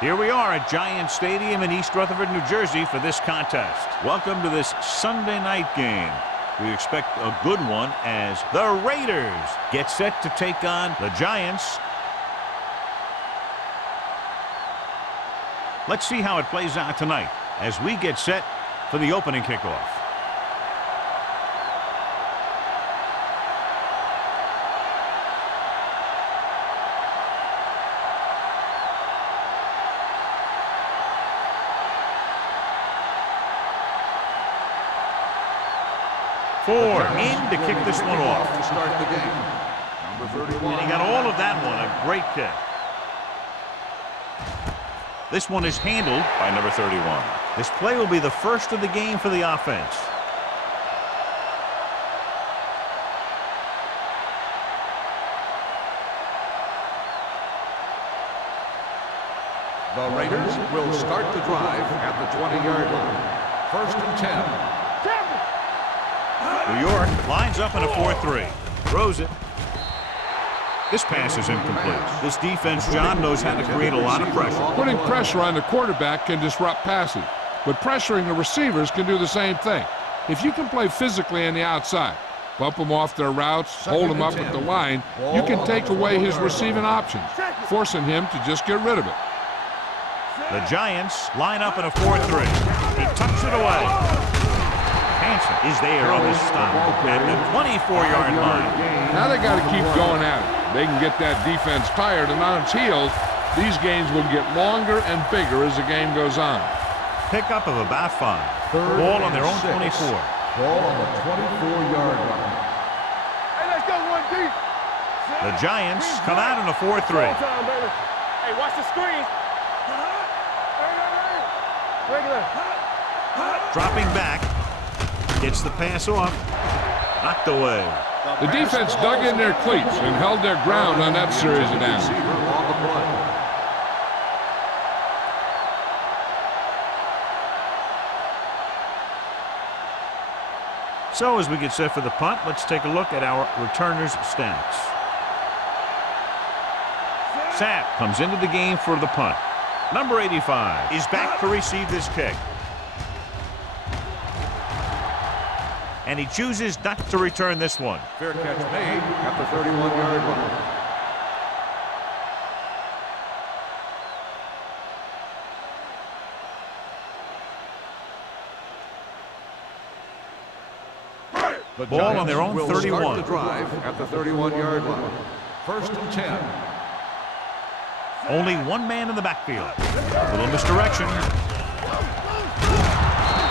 Here we are at Giant Stadium in East Rutherford, New Jersey for this contest. Welcome to this Sunday night game. We expect a good one as the Raiders get set to take on the Giants. Let's see how it plays out tonight as we get set for the opening kickoff. Ford in to kick this one off. To start the game. Number 31. And he got all of that one. A great kick. This one is handled by number 31. This play will be the first of the game for the offense. The Raiders will start the drive at the 20-yard line. 1st and 10. New York lines up in a 4-3. Throws it. This pass is incomplete. This defense, John, knows how to create a lot of pressure. Putting pressure on the quarterback can disrupt passing, but pressuring the receivers can do the same thing. If you can play physically on the outside, bump them off their routes, hold them up at the line, you can take away his receiving options, forcing him to just get rid of it. The Giants line up in a 4-3. He tucks it away. Hanson is there on the stop at the 24-yard line. Now they got to keep going at it. They can get that defense tired and on its heels. These games will get longer and bigger as the game goes on. Pickup of about 5. Ball on their own 24. Ball on the 24-yard line. Hey, let's go, 1D. The Giants come out in a 4-3. Hey, watch the screen. Regular. Dropping back. Gets the pass off. Knocked away. The defense dug in their cleats and held their ground on that series of downs. So as we get set for the punt, let's take a look at our returners' stats. Sapp comes into the game for the punt. Number 85 is back to receive this kick. And he chooses not to return this one. Fair catch made at the 31-yard line. The Ball on their own will 31. Start the drive at the 31-yard line. 1st and 10. Only one man in the backfield. A little misdirection.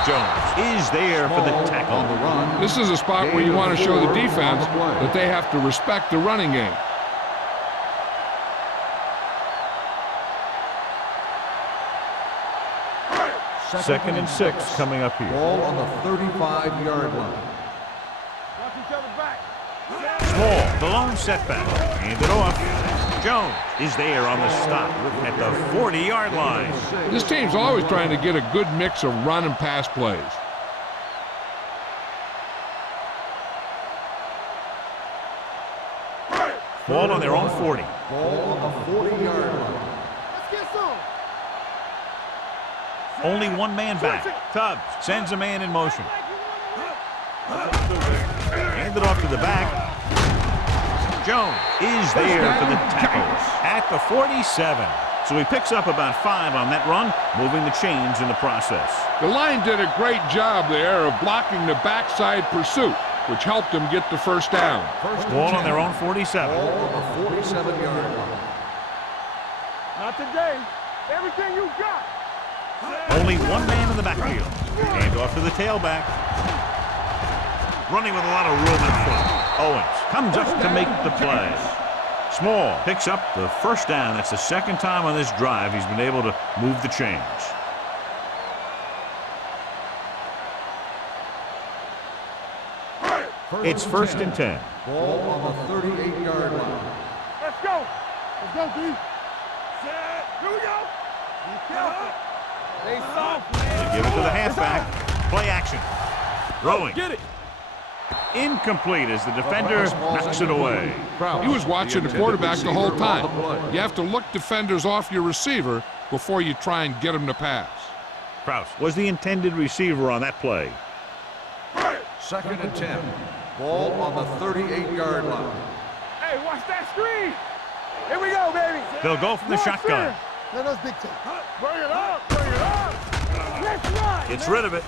Jones is there for the tackle. On the run. This is a spot where you want to show the defense that they have to respect the running game. Second and 6 coming up here. Ball on the 35-yard line. Watch each other back. Small, the lone setback. Hand it off. Jones is there on the stop at the 40-yard line. This team's always trying to get a good mix of run and pass plays. Ball on their own 40. Ball on the 40-yard line. Let's get some. Only one man back. Tubbs sends a man in motion. Handed off to the back. Jones is there for the tackle at the 47. So he picks up about 5 on that run, moving the chains in the process. The line did a great job there of blocking the backside pursuit, which helped them get the first down. Ball on their own 47. Ball on the 47-yard line. Not today. Everything you got. Only one man in the backfield. Hand off to the tailback. Running with a lot of room in front. Owens comes up to make the play. Small picks up the first down. That's the second time on this drive he's been able to move the chains. It's 1st and 10. Ball on the 38-yard line. Let's go. Let's go, D. Here we go. Be careful. Stay soft, man. They give it to the halfback. Play action. Throwing. Get it. Incomplete as the defender knocks it away. He was watching the quarterback the whole time. You have to look defenders off your receiver before you try and get them to pass. Kraus was the intended receiver on that play. 2nd and 10. Ball on the 38-yard line. Hey, watch that screen. Here we go, baby. They'll go from the shotgun. Let us big time. Bring it up, bring it up. Let's run. Gets rid of it.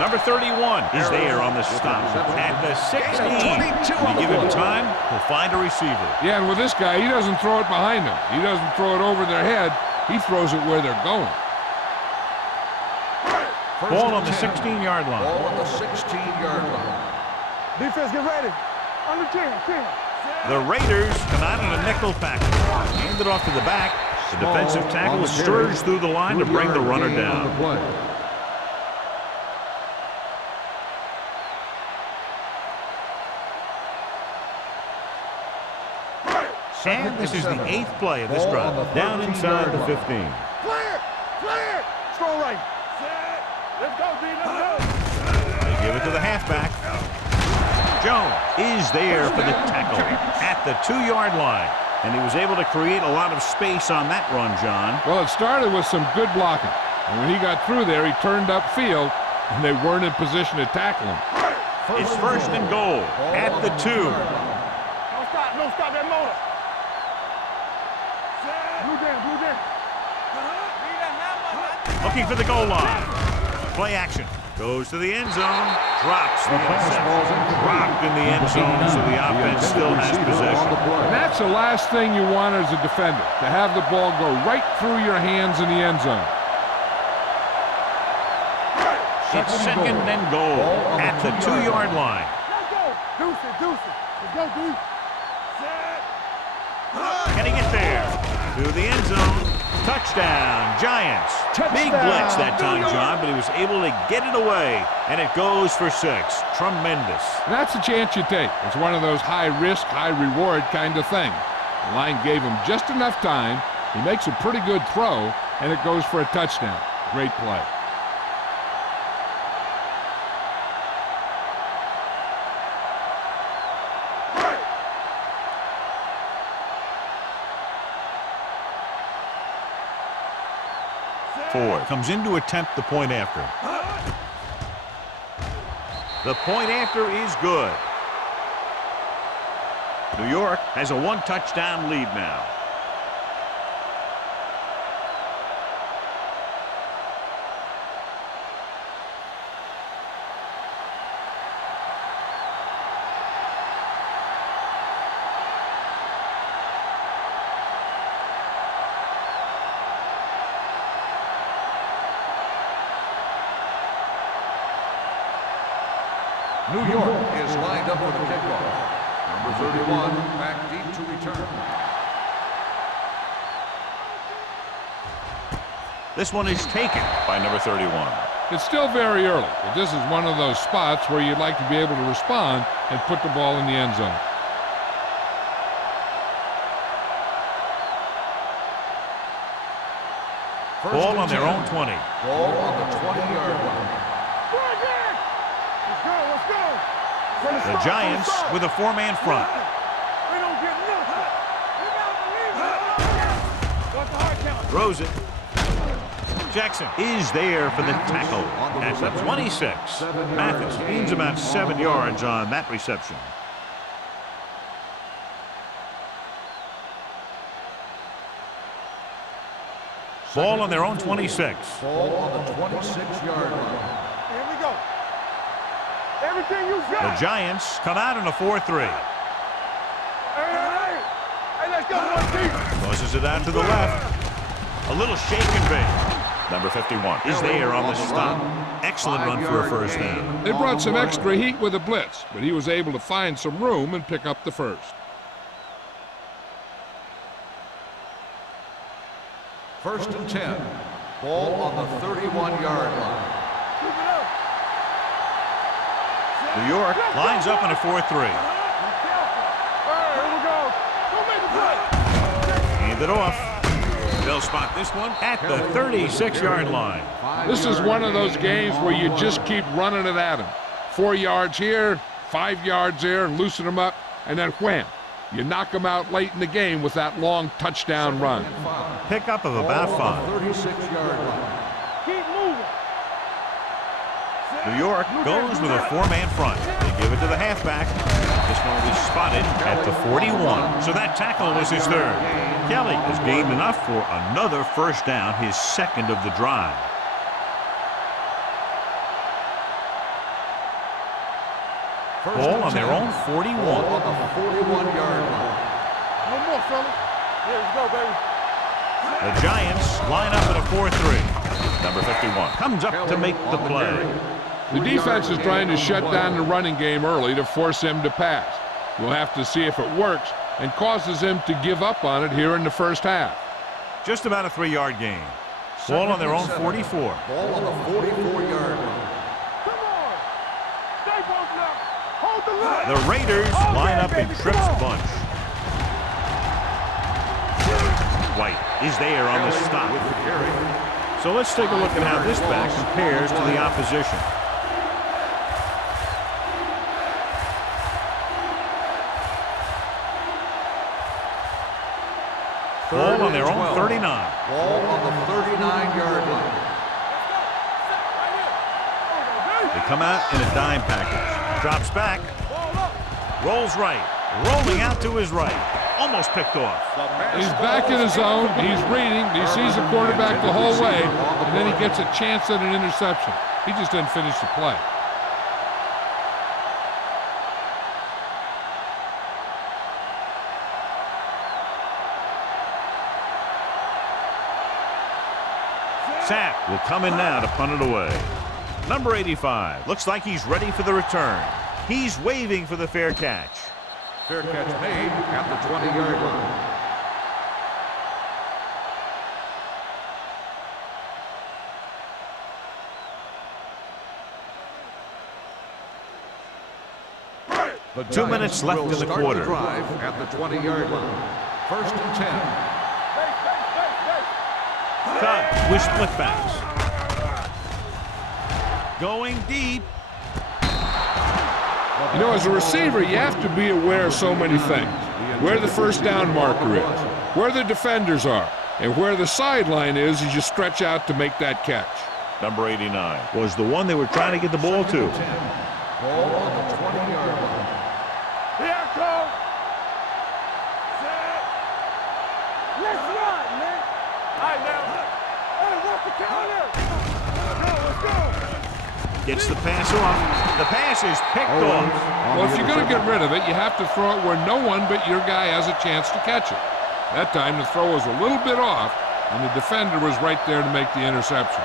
Number 31 is there on the stop at the 16. You give him time, he'll find a receiver. Yeah, and with this guy, he doesn't throw it behind them. He doesn't throw it over their head. He throws it where they're going. Ball on the 16-yard line. Ball on the 16-yard line. Defense, get ready. Under 10. The Raiders come out in a nickel package. Hand it off to the back. The defensive tackle surges through the line to bring the runner down. And this is the 8th play of this drive. Down inside the 15. Clear. Strong right. Set. Let's go, D. Let's go. They give it to the halfback. Jones is there for the tackle at the 2-yard line. And he was able to create a lot of space on that run, John. Well, it started with some good blocking. And when he got through there, he turned upfield, and they weren't in position to tackle him. It's 1st and goal at the 2. Don't stop that motor. Blue down. Looking for the goal line. Play action. Goes to the end zone. Drops the interception. Dropped in the end zone, so the offense still has possession. And that's the last thing you want as a defender, to have the ball go right through your hands in the end zone. It's 2nd and goal at the 2-yard line. Let's go. Deuce it. Let's go, D. Set. Can he get there? To the end zone. Touchdown, Giants. Big blitz that time, John, but he was able to get it away, and it goes for 6. Tremendous. And that's a chance you take. It's one of those high-risk, high-reward kind of thing. The line gave him just enough time. He makes a pretty good throw, and it goes for a touchdown. Great play. Ford comes in to attempt the point after. The point after is good. New York has a 1-touchdown lead now. New York is lined up for the kickoff. Number 31 back deep to return. This one is taken by number 31. It's still very early, but this is one of those spots where you'd like to be able to respond and put the ball in the end zone. Ball on their own 20. Ball on the 20-yard line. The Giants with a 4-man front. We don't get nothing. Throws it. Jackson is there for the tackle at the 26. Mathis gains about 7 yards on that reception. Ball on their own 26. Ball on the 26-yard line. Here we go. Everything you got. The Giants come out in a 4-3. Hey, let's go, one team. Tosses it out to the left. A little shake and bake. Number 51 is there on the stop. Excellent run for a first down. They brought some extra heat with a blitz, but he was able to find some room and pick up the first. First and 10. Ball on the 31-yard line. New York lines up in a 4-3. Hand it off. They'll spot this one at the 36-yard line. This is one of those games where you just keep running it at him. 4 yards here, 5 yards there, and loosen them up, and then wham. You knock them out late in the game with that long touchdown run. Pickup of about 5. 36-yard line. Keep moving. New York goes with a 4-man front. They give it to the halfback. This one will be spotted at the 41. So that tackle was his 3rd. Kelly has gained enough for another first down, his 2nd of the drive. Ball on their own 41. Ball on the 41-yard line. No more, fella. Here we go, baby. The Giants line up at a 4-3. Number 51 comes up to make the play. The defense is trying to shut down the running game early to force him to pass. We'll have to see if it works and causes him to give up on it here in the first half. Just about a 3-yard gain. Ball on their own 44. Ball on the 44-yard line. Come on. Stay both now. Hold the line. The Raiders line up in Tripp's bunch. White is there on the stop. So let's take a look at how this back compares to the opposition. Ball on their own 39. Ball on the 39-yard line. They come out in a dime package. Drops back. Rolls right. Rolling out to his right. Almost picked off. He's back in his zone. He's reading. He sees the quarterback the whole way, and then he gets a chance at an interception. He just didn't finish the play. Sapp will come in now to punt it away. Number 85 looks like he's ready for the return. He's waving for the fair catch. Fair catch made at the 20-yard line. The 2 minutes left in the quarter. Drive at the 20-yard line. 1st and 10. Cut with split backs. Going deep. You know, as a receiver, you have to be aware of so many things. Where the first down marker is, where the defenders are, and where the sideline is as you stretch out to make that catch. Number 89 was the one they were trying to get the ball to. Ball on the 20-yard line. Here I go. Set. Let's run, man. All right, now. Hey, what's the counter? Let's go. Gets the pass off. The pass is picked off. Well, if you're going to get rid of it, you have to throw it where no one but your guy has a chance to catch it. That time, the throw was a little bit off, and the defender was right there to make the interception.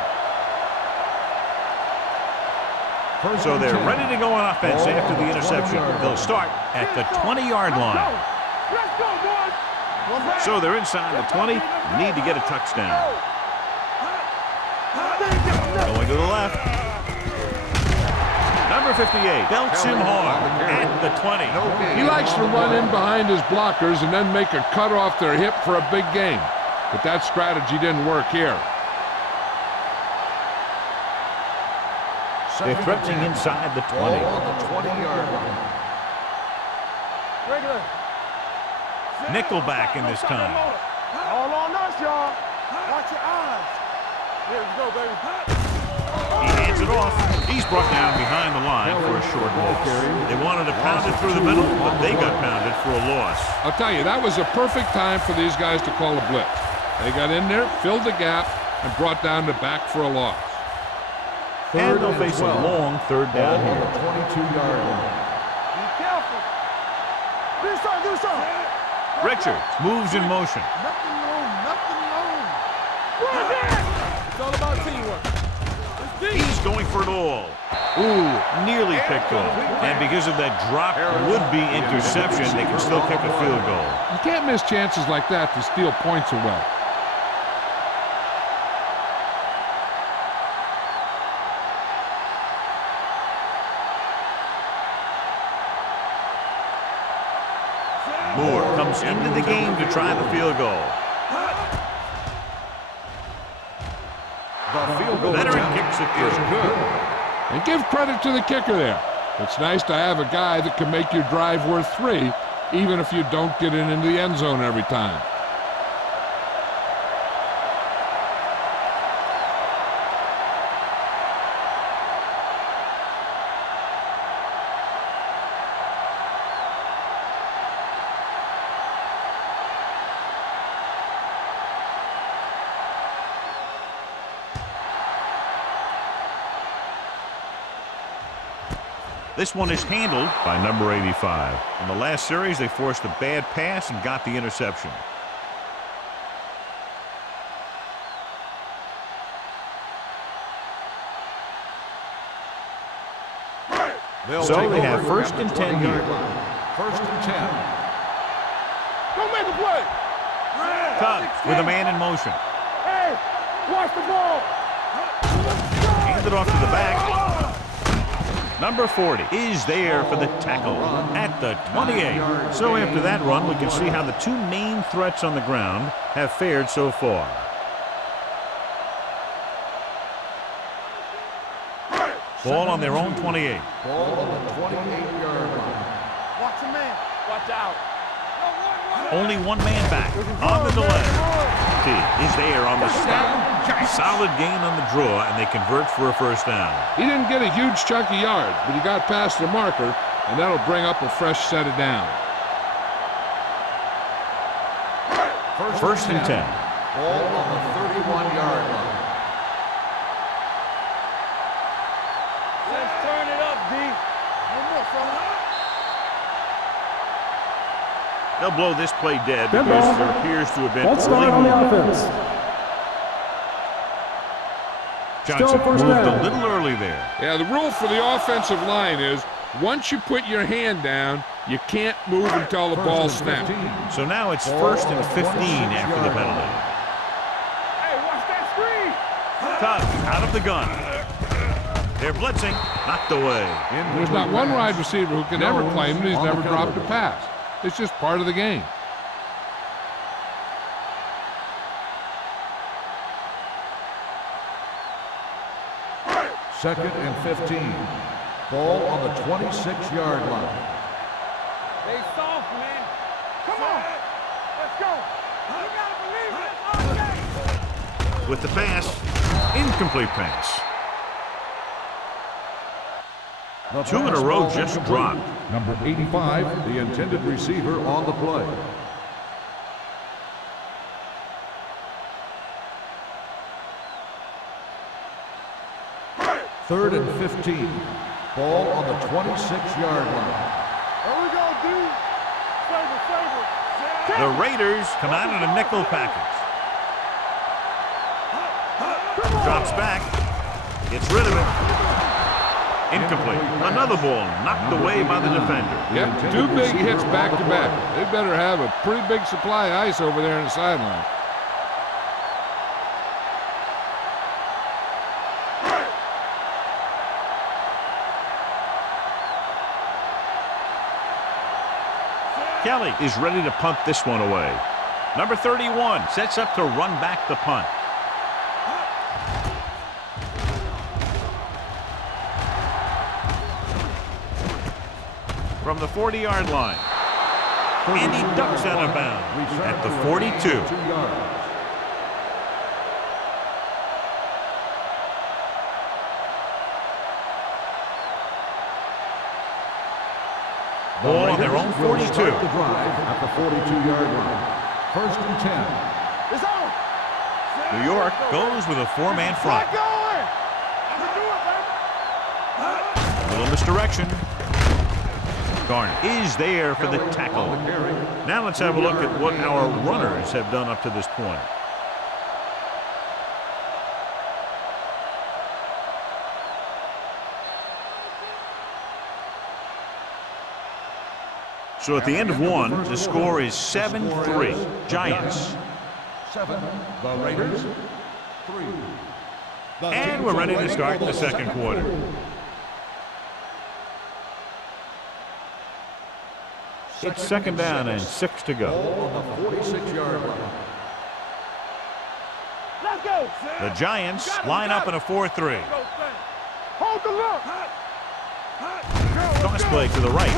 So they're ready to go on offense after the interception. They'll start at the 20-yard line. Let's go, boys. So they're inside the 20. Need to get a touchdown. Going to the left. Number 58 belts him hard at the 20. He likes to run in behind his blockers and then make a cut off their hip for a big gain. But that strategy didn't work here. They're threatening inside the 20. Ball on the 20-yard line. Regular. Nickelback in this time. All on us, y'all. Watch your eyes. Here we go, baby. He hands it off. He's brought down behind the line for a short loss. They wanted to pound it through the middle, but they got pounded for a loss. I'll tell you, that was a perfect time for these guys to call a blitz. They got in there, filled the gap, and brought down the back for a loss. And they'll face a long 3rd down Ball on here. the 22-yard line. Be careful. Do something. Richards moves in motion. Nothing long. It's all about teamwork. He's going for it all. Ooh, nearly picked off. And because of that drop would-be interception, they can still kick a field goal. You can't miss chances like that to steal points away. Moore comes into the game to try the field goal. The field goal Veteran attempt kicks it is through. good. And give credit to the kicker there. It's nice to have a guy that can make your drive worth 3 even if you don't get it into the end zone every time. This one is handled by number 85. In the last series, they forced a bad pass and got the interception. So they have first and 10 here. First and 10. Go make a play. Tubbs with a man in motion. Hey, watch the ball. Handed off to the back. Number 40 is there for the tackle at the 28. So after that run, we can see how the two main threats on the ground have fared so far. Ball on their own 28. Ball on the 28-yard line. Watch a man. Watch out. Only one man back on the delay. Is there on the stop. Solid gain on the draw, and they convert for a first down. He didn't get a huge chunk of yards, but he got past the marker, and that'll bring up a fresh set of downs. First and 10. Ball on the 31-yard line. Let's turn it up, D. One more, fella. They'll blow this play dead because there appears to have been Let's start on the offense. Johnson Still first moved down. a little early there. Yeah, the rule for the offensive line is once you put your hand down, you can't move until the ball snaps. So now it's first and 15 after the penalty. Hey, watch that screen. Tubbs out of the gun. They're blitzing, knocked away. There's not one wide receiver who can ever claim that he's never dropped a pass. It's just part of the game. Second and 15. Ball on the 26-yard line. Stay soft, man. Come on. Let's go. You gotta believe it. With the pass, incomplete pass. Two in a row just dropped. Number 85, the intended receiver on the play. Third and 15. Ball on the 26-yard line. Here we go, D. Favor. The Raiders come out in a nickel package. Drops back. Gets rid of it. Incomplete. Another ball knocked away by the defender. Yep, two big hits back-to-back. They better have a pretty big supply of ice over there in the sideline. Kelly is ready to punt this one away. Number 31 sets up to run back the punt. From the 40-yard line. And he ducks out of bounds at the 42. Ball on their own 42. The drive at the 42-yard line. First and 10. It's on. New York goes with a four-man front. Keep going. I can do it, baby. Little misdirection. Garner is there for the tackle. Now let's have a look at what our runners have done up to this point. So at the end of one, the score is 7-3. Giants. 7. The Raiders. 3. And we're ready to start the second quarter. It's second down and 6 to go. Ball on the 46-yard line. Let's go. The Giants line up in a 4-3. Hold the look. Toss play to the right.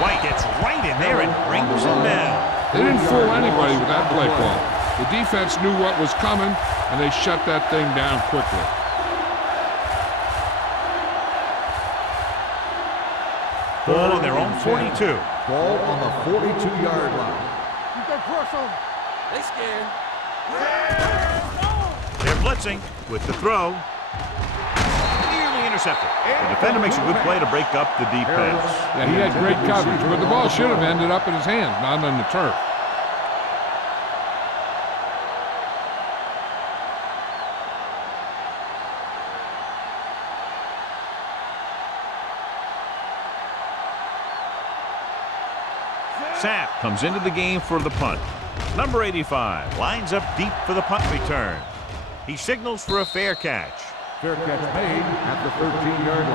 White gets right in there and brings him down. They didn't fool anybody with that play call. The defense knew what was coming, and they shut that thing down quickly. Ball on their own 42. Ball on the 42-yard line. You can crush them. They scared. They're blitzing with the throw. Nearly intercepted. The defender makes a good play to break up the deep pass. Yeah, he had great coverage, but the ball should have ended up in his hands, not on the turf. Sapp comes into the game for the punt. Number 85 lines up deep for the punt return. He signals for a fair catch. Fair catch made at the 13-yard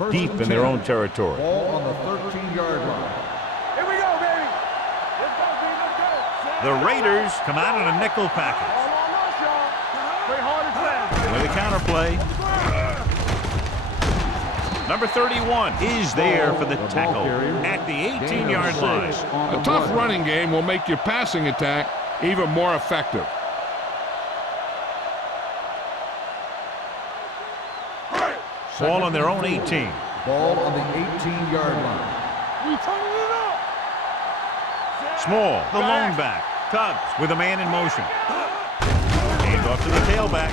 line. Deep in their own territory. Ball on the 13-yard line. Here we go, baby. Let's go, baby. Let's go. The Raiders come out in a nickel package. All on us, y'all. Play hard and fast. With a counter play. Number 31 is there for the tackle at the 18-yard line. A tough running game will make your passing attack even more effective. Ball on their own 18. Ball on the 18-yard line. We turning it up. Small, the lone back, tugs with a man in motion. Hand off to the tailback.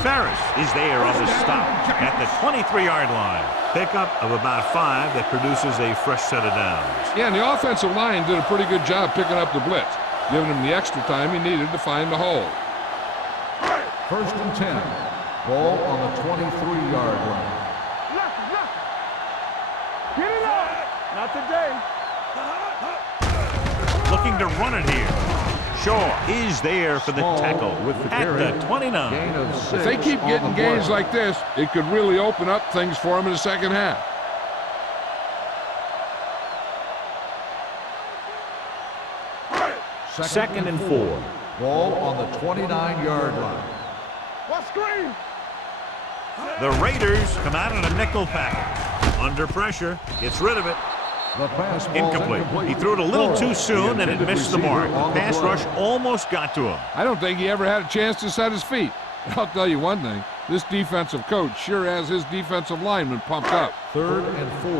Ferris is there on the stop at the 23-yard line. Pickup of about 5 that produces a fresh set of downs. Yeah, and the offensive line did a pretty good job picking up the blitz, giving him the extra time he needed to find the hole. 1st and 10. Ball on the 23-yard line. Get it up. Not today. Looking to run it here. Shaw is there for the tackle at the 29. Gain of 6 If they keep on getting the gains play. like this, it could really open up things for him in the second half. Second and 4. Ball on the 29-yard line. What screen? The Raiders come out in a nickel package. Under pressure, gets rid of it. The pass ball Incomplete. He threw it a little too soon and it missed the mark. The pass rush almost got to him. I don't think he ever had a chance to set his feet. I'll tell you one thing, this defensive coach sure has his defensive linemen pumped up. 3rd and 4.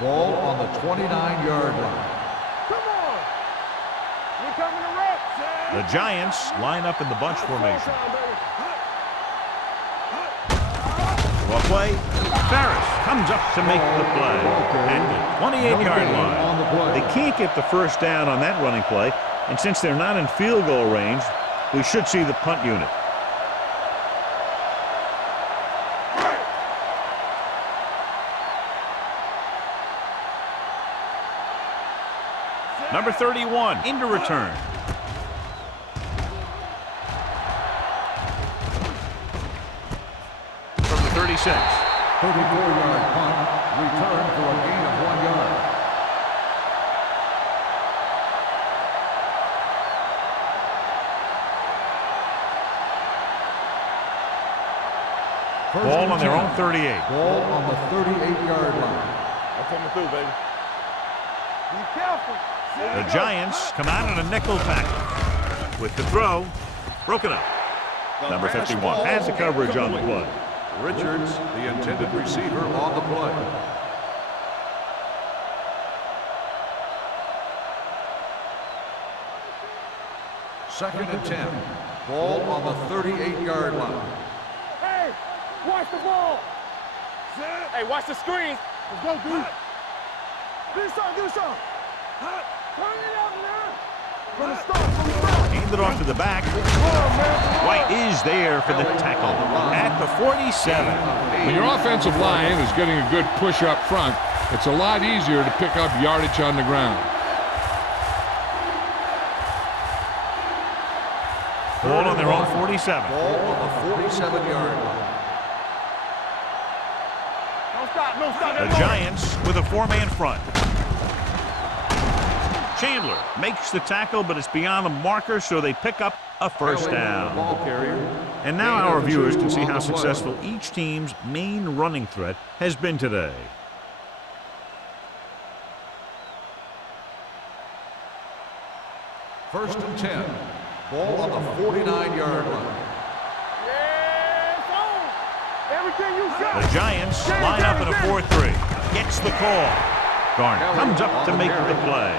Ball on the 29-yard line. Come on. We coming to rep. The Giants line up in the bunch formation. Well play. Ferris comes up to make the play at the 28-yard line. They can't get the first down on that running play, and since they're not in field goal range, we should see the punt unit. Number 31 into return. From the 36. 34-yard punt. Return for a gain of 1 yard. Ball on their own 38. Ball on the 38-yard line. I'm coming through, baby. Be careful. The Giants come out in a nickel package. With the throw, broken up. Number 51 has the coverage on the play. Richards, the intended receiver, on the play. Second and 10. Ball on the 38-yard line. Hey, watch the ball. Hey, watch the screen. Let's go, dude. Do something. Turn it up now. From the start. Hand it off to the back. White is there for the tackle at the 47. When your offensive line is getting a good push up front, it's a lot easier to pick up yardage on the ground. Ball on their own 47. Ball on the 47-yard line. Don't stop. The Giants with a 4-man front. Chandler makes the tackle, but it's beyond the marker, so they pick up a first down. Ball carrier. And now our viewers can see how successful each team's main running threat has been today. First and 10. Ball on the 49-yard line. Everything you got. The Giants line up in a 4-3. Gets the call. Garner comes up to make the play.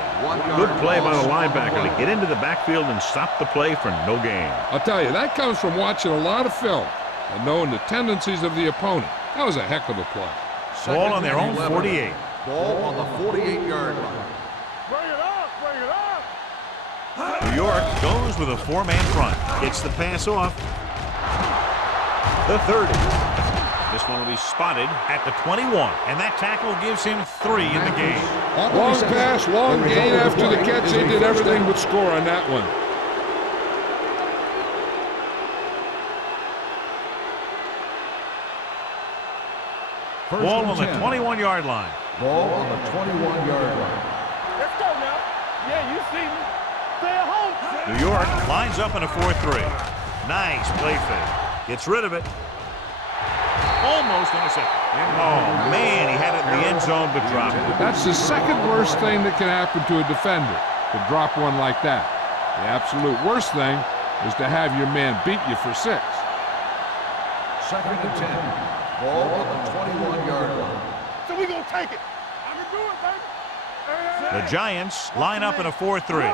Good play by the linebacker to get into the backfield and stop the play for no gain. I'll tell you, that comes from watching a lot of film and knowing the tendencies of the opponent. That was a heck of a play. Ball on their own 48. Ball on the 48-yard line. Bring it up, bring it up. New York goes with a four-man front. Gets the pass off. The 30. This one will be spotted at the 21, and that tackle gives him 3 in the game. Long pass, long gain after the catch. They did everything but score on that one. Ball on the 21-yard line. Ball on the 21-yard line. Let's go now. Yeah, you see me. Stay at home. New York lines up in a 4-3. Nice play fake. Gets rid of it. Almost intercepted. Oh, man, he had it in the end zone but dropped it. That's the second worst thing that can happen to a defender, to drop one like that. The absolute worst thing is to have your man beat you for 6. Second and 10. Ball on the 21-yard line. So we gonna take it. I can do it, baby. The Giants line up in a 4-3.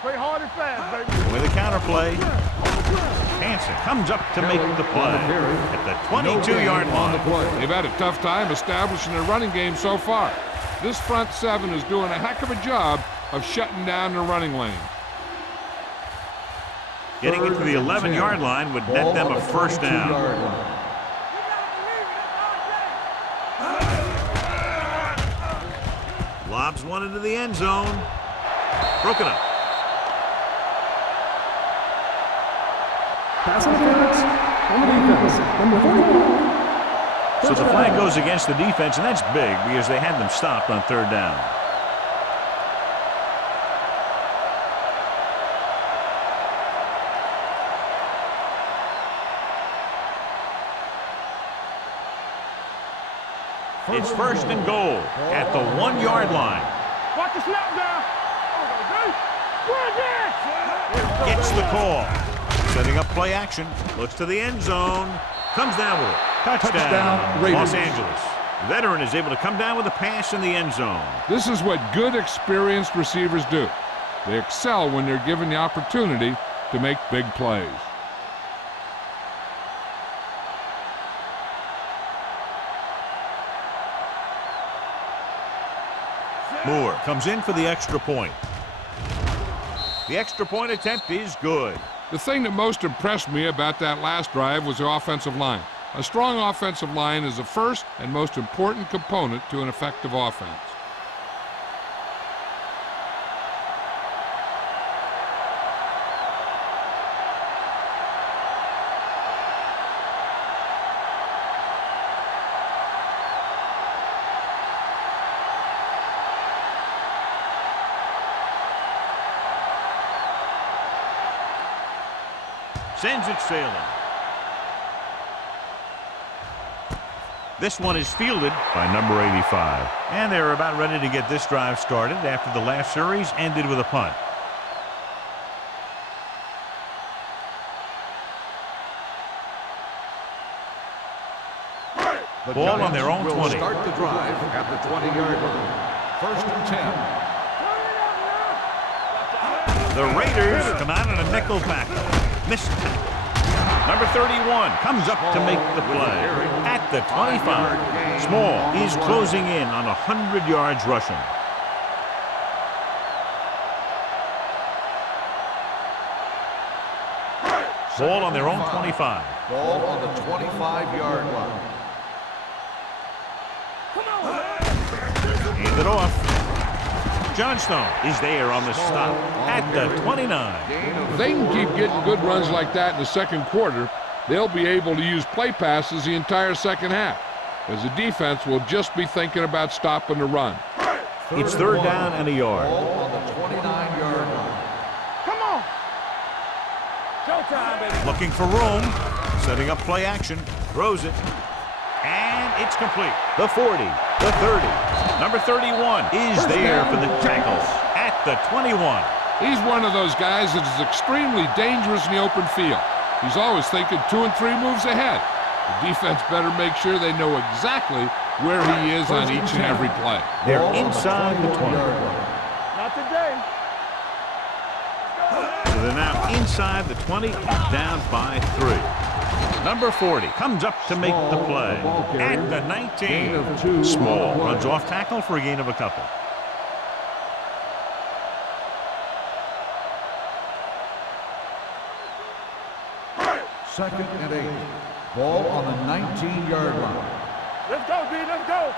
Play hard and fast, baby. With a counter play, Hansen comes up to make the play at the 22-yard line. They've had a tough time establishing their running game so far. This front 7 is doing a heck of a job of shutting down the running lane. Getting into the 11-yard line would net them a first down. Lobs one into the end zone. Broken up. Pass interference on the defense. Number 41. So the flag goes against the defense, and that's big because they had them stopped on 3rd down. It's 1st and goal at the 1-yard line. Watch the snap down. Gets the call. Setting up play action. Looks to the end zone. Comes down with it. Touchdown, Los Angeles. Veteran is able to come down with a pass in the end zone. This is what good, experienced receivers do. They excel when they're given the opportunity to make big plays. Moore comes in for the extra point. The extra point attempt is good. The thing that most impressed me about that last drive was the offensive line. A strong offensive line is the first and most important component to an effective offense. Sends it sailing. This one is fielded by number 85. And they're about ready to get this drive started after the last series ended with a punt. The Ball on their own will 20. Start the drive at the 20-yard line. 1st and 10. The Raiders come out in a nickel back. Missed it. Number 31 comes up to make the play at the 25. Small is closing in on 100 yards rushing. Ball on their own 25. Ball on the 25-yard line. Hand it off. Johnstone is there on the stop at the 29. If they can keep getting good runs like that in the second quarter, they'll be able to use play passes the entire second half, as the defense will just be thinking about stopping the run. It's third down and a yard. Ball on the 29-yard line. Come on. Showtime, baby. Looking for room. Setting up play action. Throws it. And it's complete. The 40. The 30. Number 31 is there for the tackle at the 21. He's one of those guys that is extremely dangerous in the open field. He's always thinking 2 and 3 moves ahead. The defense better make sure they know exactly where he is on each and every play. They're inside the 20. Not today. So they're now inside the 20 and down by 3. Number 40 comes up to make the play at the 19. Small runs off tackle for a gain of a couple. Second and 8. Ball on the 19-yard line. Let's go, D. Let's go.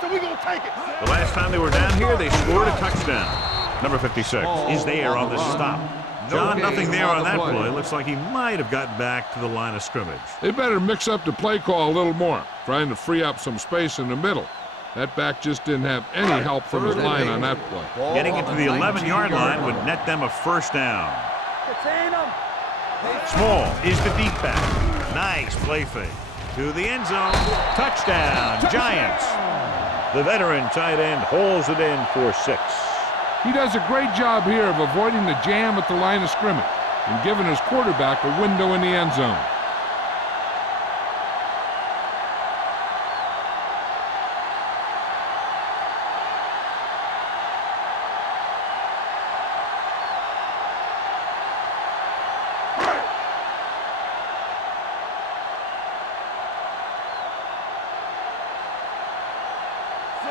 So we're going to take it. The last time they were down here, they scored a touchdown. Number 56 is there on the stop. John, nothing there on that play. Looks like he might have gotten back to the line of scrimmage. They better mix up the play call a little more, trying to free up some space in the middle. That back just didn't have any help from his line on that play. Getting into the 11-yard line would net them a first down. Contain them. Small is the deep back. Nice play fake. To the end zone. Touchdown, Giants. The veteran tight end holds it in for 6. He does a great job here of avoiding the jam at the line of scrimmage and giving his quarterback a window in the end zone.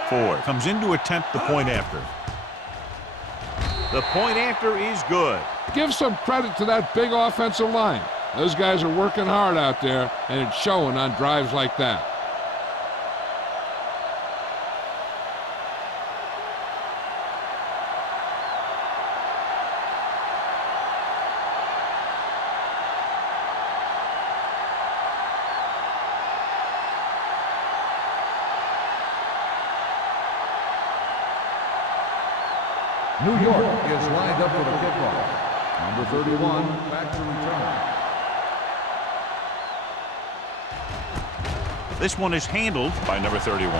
Ford comes in to attempt the point after. The point after is good. Give some credit to that big offensive line. Those guys are working hard out there, and it's showing on drives like that. New York is lined up for the kickoff. Number 31 back to return. This one is handled by number 31.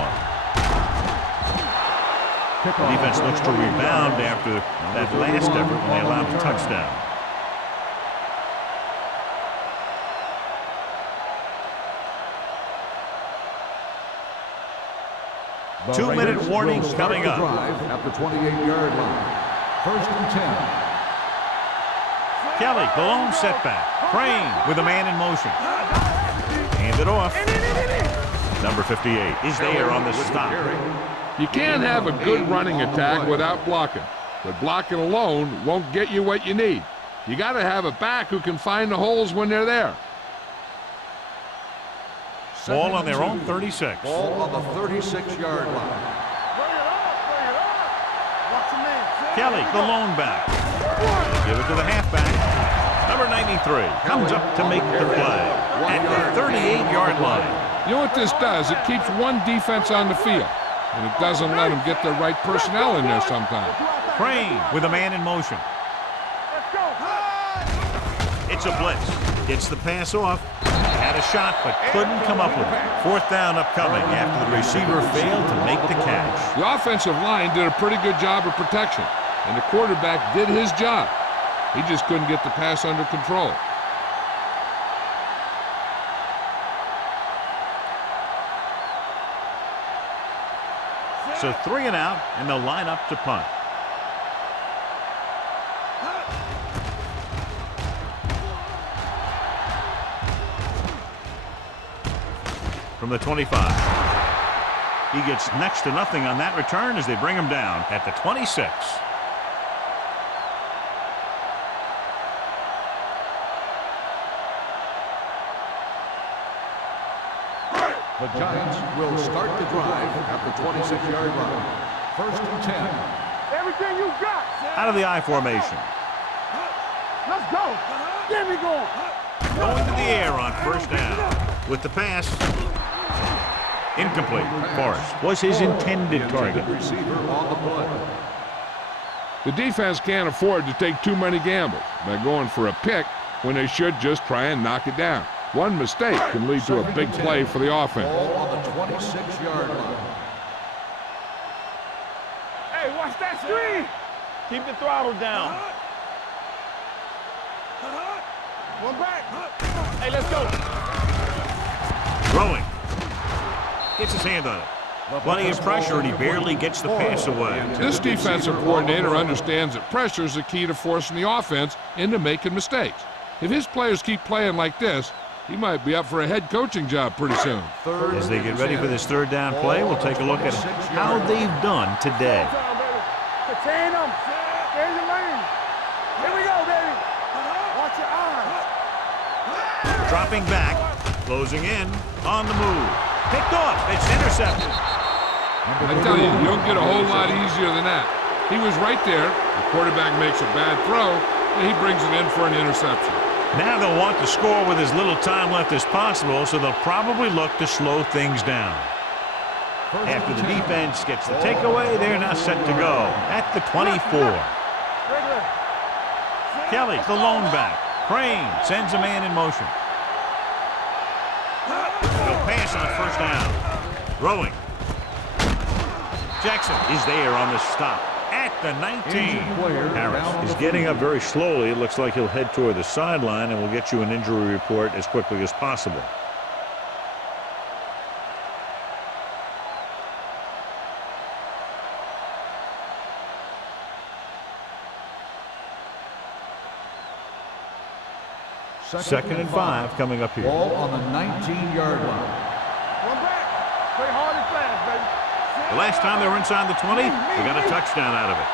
Kickoff. The defense looks to rebound after that last effort when they allowed the touchdown. The 2-minute Raiders warning will start coming the up. drive at the 28-yard line. First and 10. Kelly, the lone setback. Crane with a man in motion. Hand it off. Number 58 is there on the stop. You can't have a good running attack without blocking, but blocking alone won't get you what you need. You got to have a back who can find the holes when they're there. Ball on their own 36. Ball on the 36-yard line. Kelly, the lone back. Give it to the halfback. Number 93 comes up to make the play at the 38-yard line. You know what this does? It keeps one defense on the field, and it doesn't let them get the right personnel in there sometimes. Crane with a man in motion. It's a blitz. Gets the pass off. Had a shot, but couldn't come up with it. Fourth down upcoming after the receiver failed to make the catch. The offensive line did a pretty good job of protection, and the quarterback did his job. He just couldn't get the pass under control. So 3 and out, and they'll line up to punt. From the 25. He gets next to nothing on that return as they bring him down at the 26. The Giants will start the drive at the 26-yard line. First and 10. Everything you got. Out of the I formation. Let's go. Get me going. Going to the air on first down. With the pass. Incomplete. Forrest was his intended target. Receiver on the play. The defense can't afford to take too many gambles by going for a pick when they should just try and knock it down. One mistake can lead to a big play for the offense. Ball on the 26-yard line. Hey, watch that screen. Keep the throttle down. One back. Hey, let's go. Throwing. Gets his hand on it. Plenty of pressure, and he barely gets the pass away. This defensive coordinator understands that pressure is the key to forcing the offense into making mistakes. If his players keep playing like this, he might be up for a head coaching job pretty soon. As they get ready for this third down play, we'll take a look at how they've done today. Contain them. There's your lane. Here we go, baby. Watch your eyes. Dropping back, closing in, on the move. Picked off. It's intercepted. I tell you, you don't get a whole lot easier than that. He was right there. The quarterback makes a bad throw, and he brings it in for an interception. Now they'll want to score with as little time left as possible, so they'll probably look to slow things down. After the defense gets the takeaway, they're now set to go at the 24. Kelly, the lone back. Crane sends a man in motion. They'll pass on first down. Throwing. Jackson is there on the stop at the 19. Harris is getting up very slowly. It looks like he'll head toward the sideline, and we'll get you an injury report as quickly as possible. Second and 5 coming up here. Ball on the 19-yard line. One back. Play hard and fast, baby. The last time they were inside the 20, they got a touchdown out of it.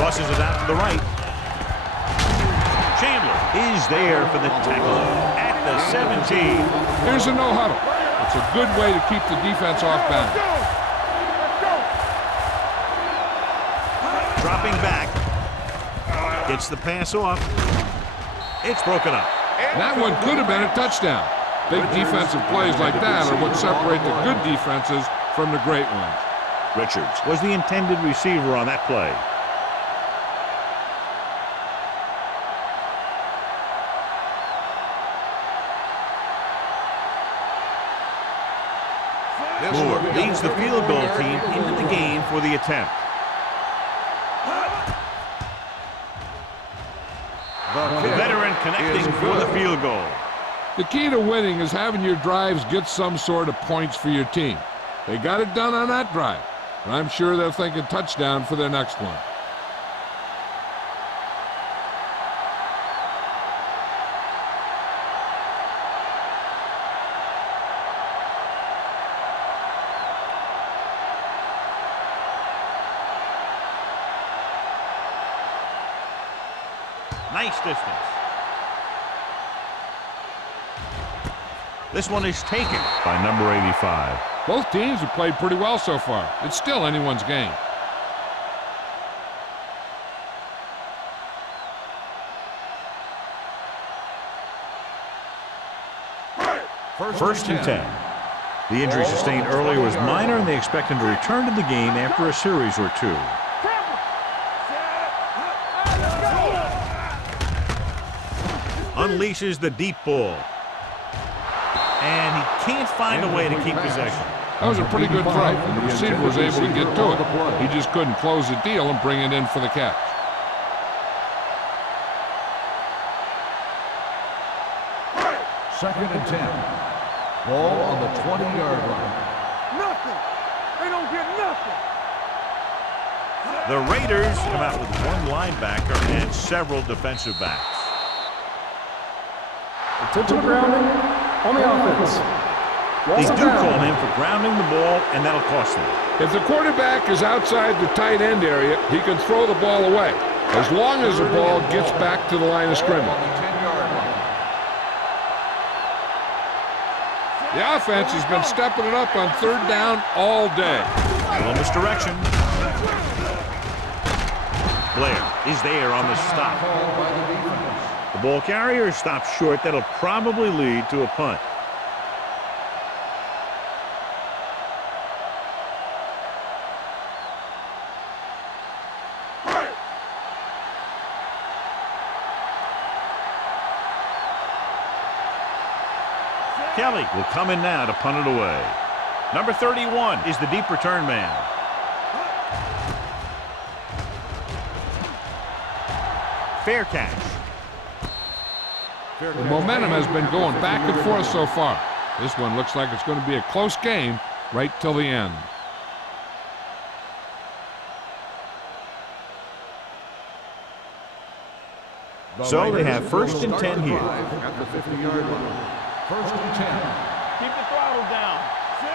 Tosses it out to the right. Chandler is there for the tackle at the 17. Here's a no-huddle. It's a good way to keep the defense off balance. Dropping back. Gets the pass off. It's broken up. That one could have been a touchdown. Big defensive plays like that are what separate the good defenses from the great ones. Richards was the intended receiver on that play. Moore leads the field goal team into the game for the attempt. The veteran connecting for the field goal. The key to winning is having your drives get some sort of points for your team. They got it done on that drive, and I'm sure they're thinking touchdown for their next one. Nice distance. This one is taken by number 85. Both teams have played pretty well so far. It's still anyone's game. First and 10. The injury sustained earlier was minor, and they expect him to return to the game after a series or two. Unleashes the deep ball. And he can't find a way to keep possession. That was a pretty good throw, and the receiver was able to get to it. He just couldn't close the deal and bring it in for the catch. Second and 10. Ball on the 20-yard line. Nothing. They don't get nothing. The Raiders come out with one linebacker and several defensive backs. Intentional grounding on the offense. They do call him for grounding the ball, and that'll cost them. If the quarterback is outside the tight end area, he can throw the ball away, as long as the ball gets back to the line of scrimmage. The offense has been stepping it up on third down all day. A little misdirection. Blair is there on the stop. The Ball carrier stops short. That'll probably lead to a punt. Kelly will come in now to punt it away. Number 31 is the deep return man. Fair catch. The momentum has been going back and forth so far. This one looks like it's going to be a close game right till the end. So they have first and 10 here. At the 50-yard line. First and 10. Keep the throttle down.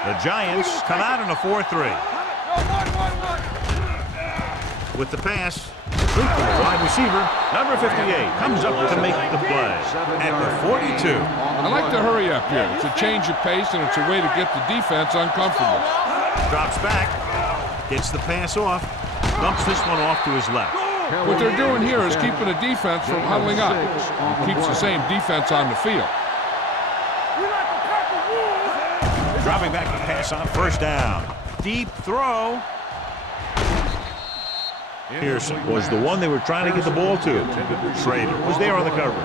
The Giants come out in a 4-3. With the pass, wide receiver, number 58, comes up to make the play at the 42. I like to hurry up here. It's a change of pace, and it's a way to get the defense uncomfortable. Drops back, gets the pass off, dumps this one off to his left. What they're doing here is keeping the defense from huddling up. It keeps the same defense on the field. Dropping back to pass on first down. Deep throw. Pearson was the one they were trying to get the ball to. Schrader was there on the coverage.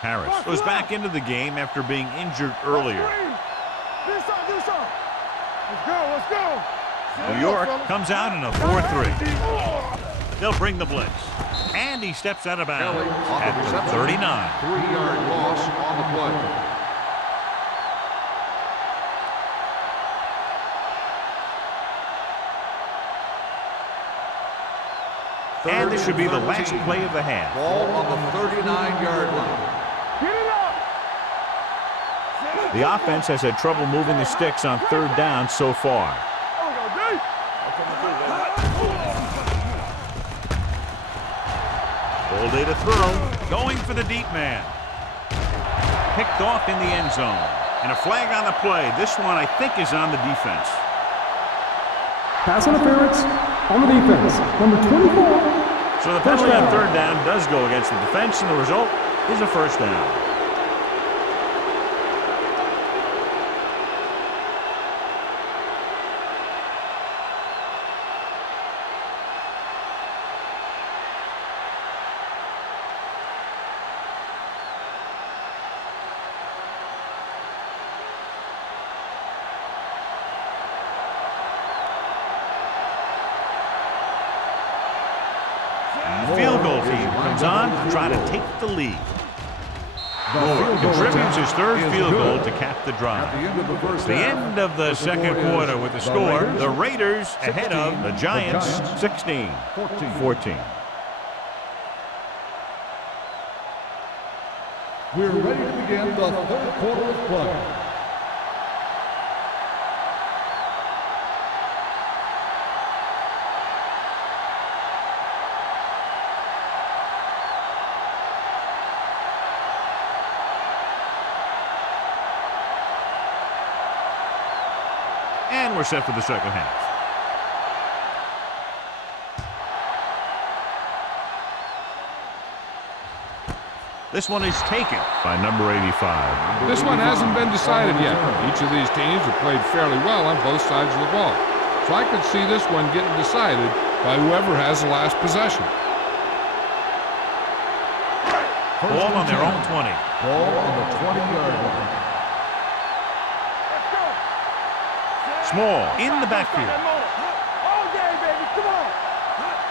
Harris goes back into the game after being injured earlier. Let's go. New York comes out in a 4-3. They'll bring the blitz. And he steps out of bounds at the 39. 3-yard loss on the play. And this should be the last play of the half. Ball on the 39-yard line. Get it up. The offense has had trouble moving the sticks on third down so far. All day to throw. Going for the deep man. Picked off in the end zone. And a flag on the play. This one, I think, is on the defense. Pass interference on the defense. Number 24. So the penalty on third down does go against the defense, and the result is a first down. Field goal team comes on to try to take the lead. Moore contributes his third field goal to cap the drive. The end of the second quarter with the score, the Raiders ahead of the Giants 16-14. We're ready to begin the third quarter of play. And we're set for the second half. This one is taken by number 85. This one hasn't been decided yet. Each of these teams have played fairly well on both sides of the ball. So I could see this one getting decided by whoever has the last possession. Ball on their own 20. Ball on the 20-yard line. Small in the backfield. All day, baby. Come on.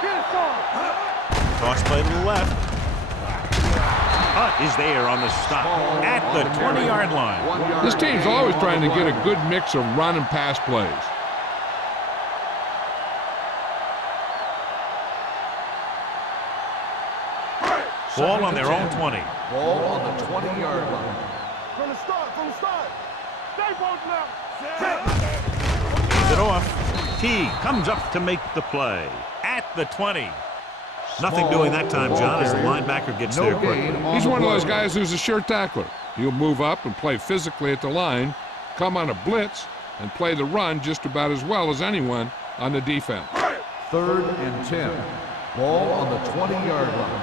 Get it on. Toss play to the left. Hunt is there on the stop at the 20-yard line. This team's always trying to get a good mix of run and pass plays. Ball on their own 20. Ball on the 20-yard line. From the start. Stay posted up. Hands it off. T comes up to make the play at the 20. Nothing doing that time, John, as the linebacker gets there quickly. He's one of those guys who's a sure tackler. He'll move up and play physically at the line, come on a blitz, and play the run just about as well as anyone on the defense. 3rd and 10. Ball on the 20-yard line.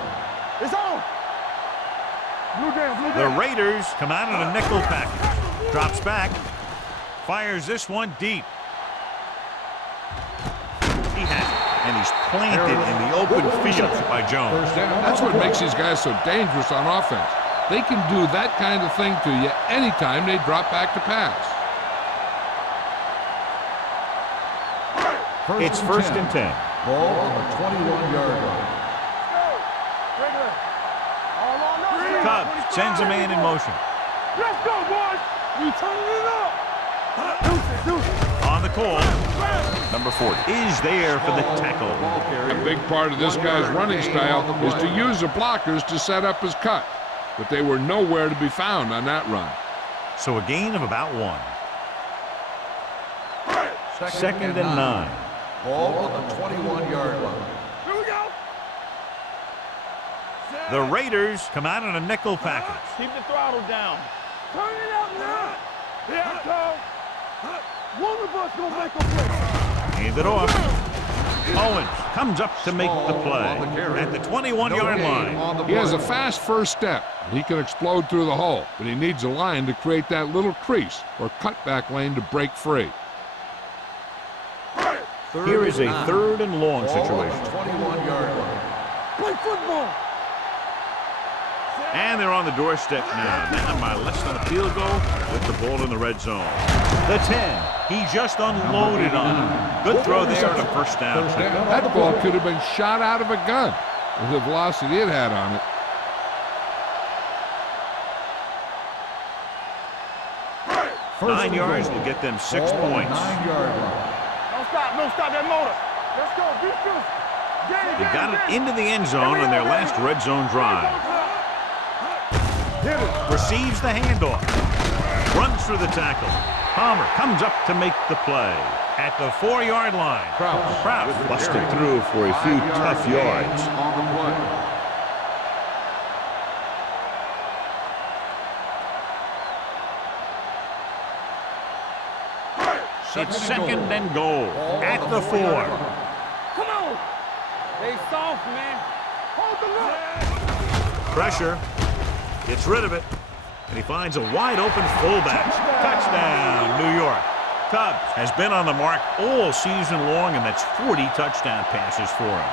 It's on. Blue down. The Raiders come out in a nickel package. Drops back. Fires this one deep. He has it. And he's planted in the open field by Jones. That's what makes these guys so dangerous on offense. They can do that kind of thing to you anytime they drop back to pass. It's 1st and 10. Ball on the 21-yard line. Cubs sends a man in motion. Let's go, boys. We turning it up. Deuce. On the call, number 40 is there for the tackle. A big part of this guy's running style is to use the blockers to set up his cut, but they were nowhere to be found on that run. So a gain of about 1. 2nd and 9. Ball on the 21-yard line. Here we go. The Raiders come out in a nickel package. Keep the throttle down. Turn it up now. Here I come. One of us gonna make a play. Hand it off. Owens comes up to make the play at the 21-yard line. He has a fast first step. He can explode through the hole, but he needs a line to create that little crease or cutback lane to break free. Here is a 3rd and long situation. 21-yard line. Play football. And they're on the doorstep now, down by less than a field goal with the ball in the red zone. The 10. He just unloaded on him. Good throw there on a first down. That ball could have been shot out of a gun with the velocity it had on it. First 9 yards will get them 6 Ball on the points. 9-yard line. Don't stop that motor. Let's go. Defense. They got it into the end zone on their last red zone drive. Receives the handoff. Runs through the tackle. Palmer comes up to make the play at the 4-yard line. Kraus busted through for a few tough yards. On the play. It's 2nd and goal at the 4. Come on. They soft, man. Hold the look. Pressure. Gets rid of it. And he finds a wide open fullback. Touchdown, New York. Cubs has been on the mark all season long, and that's 40 touchdown passes for him.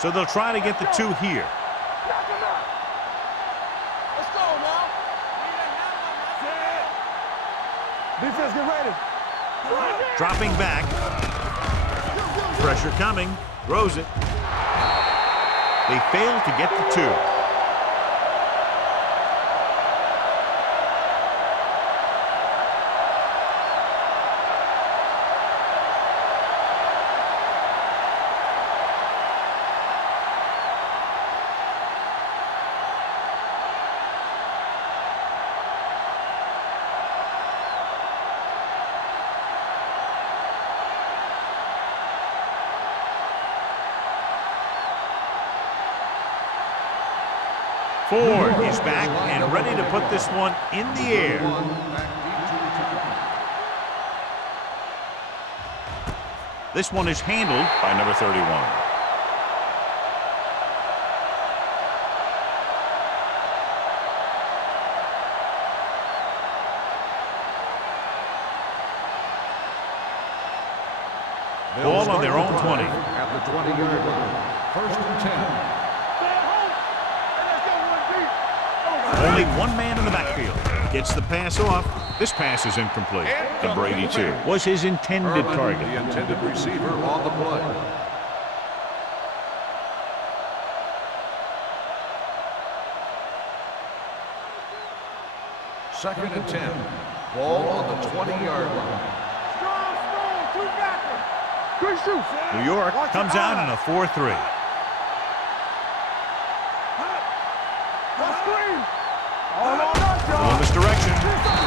So they'll try to get the 2 here. Let's go now. Defense, get ready. Dropping back. Pressure coming. Throws it. They fail to get the 2. Ford is back and ready to put this one in the air. This one is handled by number 31. Ball on their own 20. At the 20-yard line. 1st and 10. Only one man in the backfield. Gets the pass off. This pass is incomplete. And Brady, too, was his intended target. The intended receiver on the play. Second and 10. Ball on the 20-yard line. Strong, two-backer. Good shoot. New York comes out in a 4-3. Going this direction.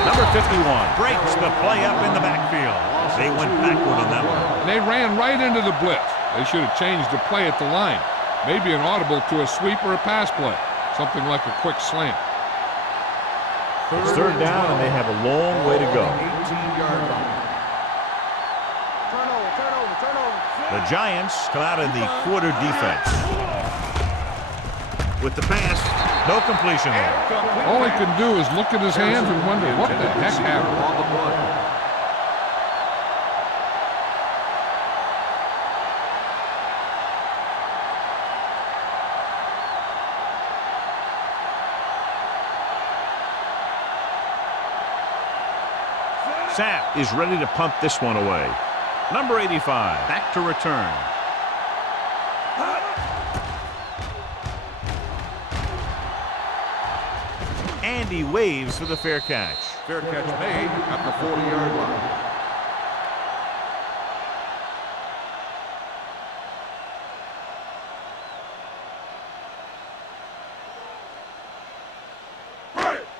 Number 51 breaks the play up in the backfield. They went backward on that one. They ran right into the blitz. They should have changed the play at the line. Maybe an audible to a sweep or a pass play. Something like a quick slant. It's third down, and they have a long way to go. 18-yard line. The Giants come out in the quarter defense. With the pass, no completion there. All he can do is look at his hands and wonder what the heck happened. On the play. Sapp is ready to punt this one away. Number 85, back to return. And he waves for the fair catch. Fair catch made at the 40-yard line.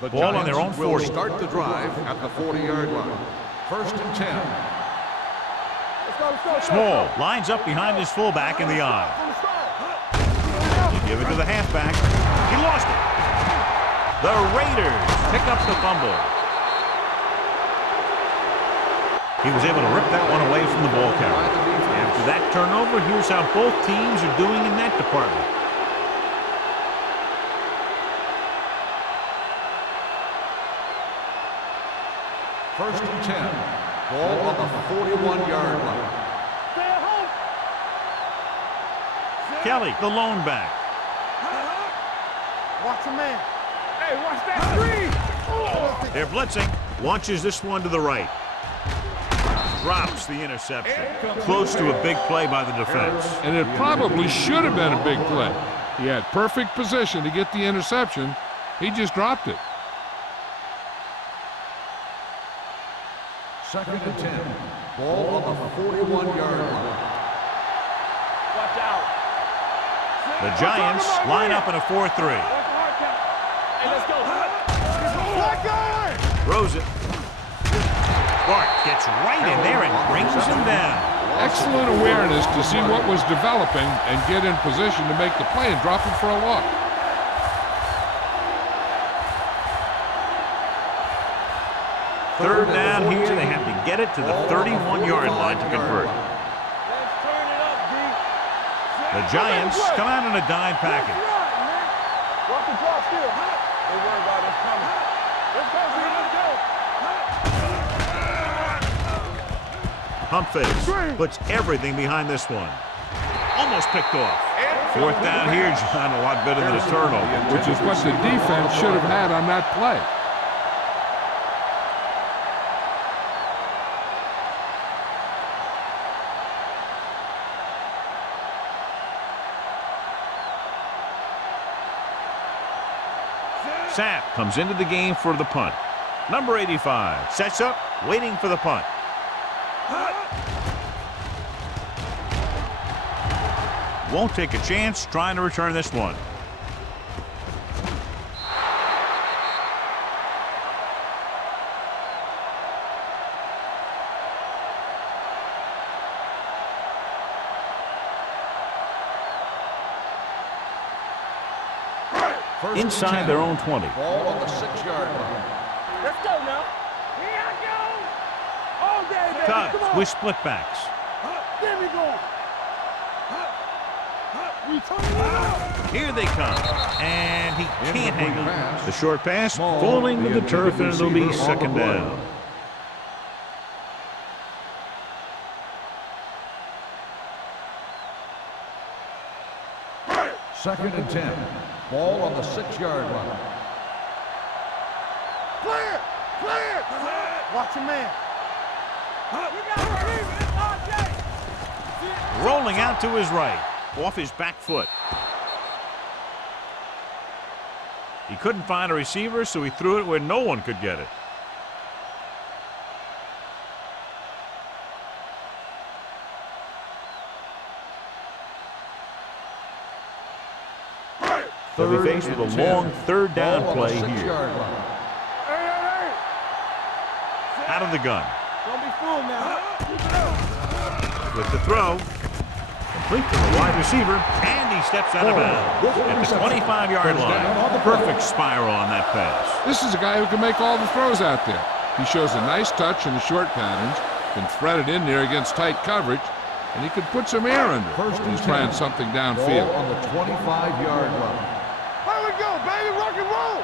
The Ball on their own Giants will 40. start the drive at the 40-yard line. First and 10. Small lines up behind his fullback in the eye. You give it to the halfback. He lost it. The Raiders pick up the fumble. He was able to rip that one away from the ball carrier. After that turnover, here's how both teams are doing in that department. First and 10. Ball on the 41-yard line. Kelly, the lone back. Watch a man. Hey, watch that screen. Oh. They're blitzing. Launches this one to the right. Drops the interception. Close to a big play by the defense. And it probably should have been a big play. He had perfect position to get the interception. He just dropped it. Second and 10. Ball on the 41-yard line. Watch out. The Giants line up in a 4-3. Hey, let's go. Throws it. Bart gets right in there and brings him down. Excellent awareness to see what was developing and get in position to make the play and drop him for a loss. Third down here. They have to get it to the 31-yard line to convert. Let's turn it up, D. The Giants come out in a dime package. Watch the drop still. Don't worry about it. It's coming. Let's go, Z. Let's go. Pump fakes. Puts everything behind this one. Almost picked off. Fourth down here, John, a lot better than a turnover. Which is what the defense should have had on that play. Sapp comes into the game for the punt. Number 85 sets up, waiting for the punt. Won't take a chance trying to return this one. Inside their own 20. Ball on the 6-yard line. Let's go now. Here I go. All day, baby. Tubbs Come on. with split backs. There we go. We turn it out. Here they come. And he can't hang on. The short pass falling to the turf, and it'll be second down. Second and 10. Ball on the 6-yard line. Clear. Clear. Watch your man. We got to leave it. It's all day. Rolling out to his right. Off his back foot. He couldn't find a receiver, so he threw it where no one could get it. They'll be faced with a long third down play here. Hey. of the gun. Don't be fooled now. With the throw, complete to the wide receiver, and he steps out of bounds at the 25-yard line. Perfect spiral on that pass. This is a guy who can make all the throws out there. He shows a nice touch in the short patterns, can thread it in there against tight coverage, and he can put some air under when he's trying something downfield. Ball on the 25-yard line. Here we go, baby. Rock and roll.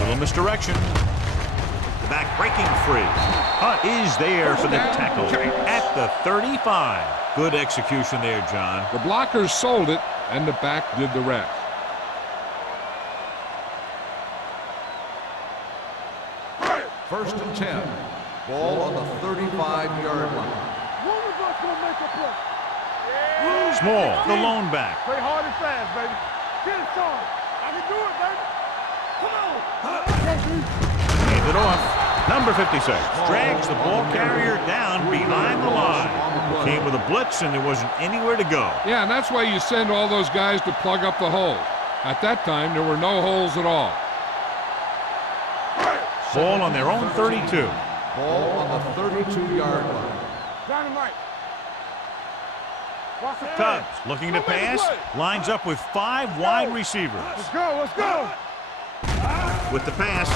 Little misdirection. The back breaking free. Hunt is there for the tackle at the 35. Good execution there, John. The blockers sold it, and the back did the rest. First and 10. Ball on the 35-yard line. One of us will make a play. Small, the lone back. Play hard and fast, baby. Get it, Sean. I can do it, baby. Come on. Hands it off. Number 56 drags the ball carrier down behind the line. Came with a blitz, and there wasn't anywhere to go. Yeah, and that's why you send all those guys to plug up the holes. At that time, there were no holes at all. Ball on their own 32. Ball on the 32-yard line. Dynamite. Watch the Tubbs play. looking to Don't make a pass. play. Lines up with 5 wide receivers. Let's go. Let's go. With the pass,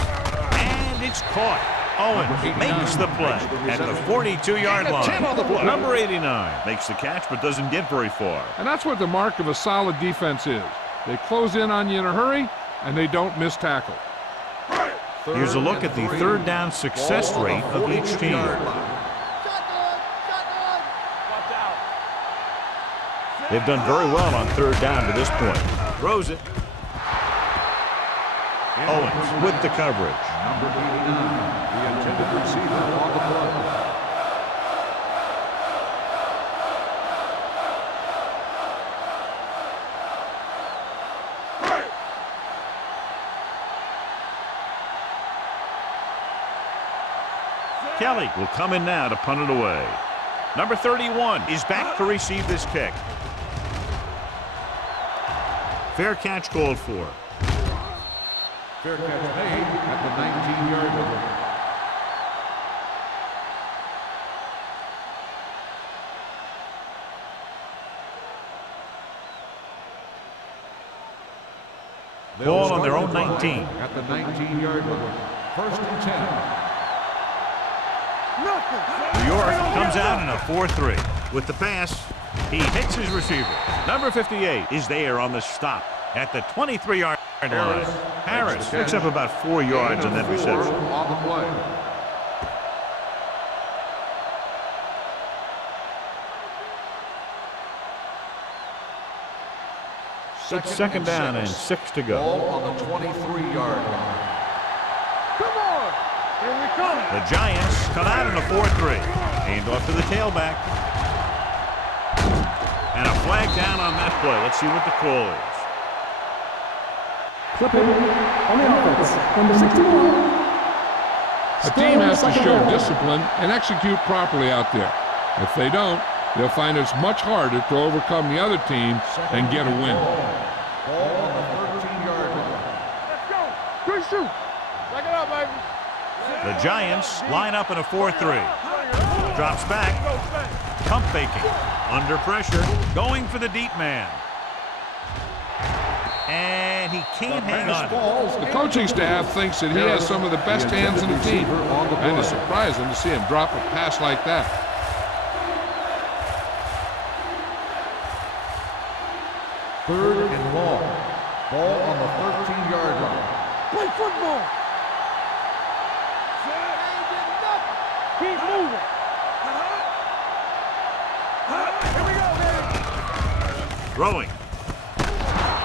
and it's caught. Owen makes the play at the 42-yard line. Number 89 makes the catch but doesn't get very far. And that's what the mark of a solid defense is. They close in on you in a hurry, and they don't miss tackle. Here's a look at the third down success rate of each team. They've done very well on third down to this point. Throws it. Owens with the coverage. Number 89, the intended receiver on the play. Kelly will come in now to punt it away. Number 31 is back to receive this kick. Fair catch called for. Fair catch made at the 19-yard line. Ball on their own 19. At the 19-yard line. First and 10. New York comes out in a 4-3. With the pass, he hits his receiver. Number 58 is there on the stop at the 23-yard line. Harris picks up about 4 yards on that reception. On the play. Second down and 6 to go. Ball on the 23-yard line. Come on. Here we come. The Giants come out in a 4-3. Hand off to the tailback. And a flag down on that play. Let's see what the call is. Clipping on the offense. Number 61. A team has to show discipline and execute properly out there. If they don't, they'll find it's much harder to overcome the other team and get a win. Ball on the 13-yard line. Let's go. Good shoot. Back it up, baby. The Giants line up in a 4-3. Drops back. Pump faking. Under pressure. Going for the deep man. And he can't hang on. The coaching staff thinks that he has some of the best hands in the team. And it's surprising to see him drop a pass like that. Third and long. Ball on the 13-yard line. Play football. Keep moving. Here we go, baby. Throwing.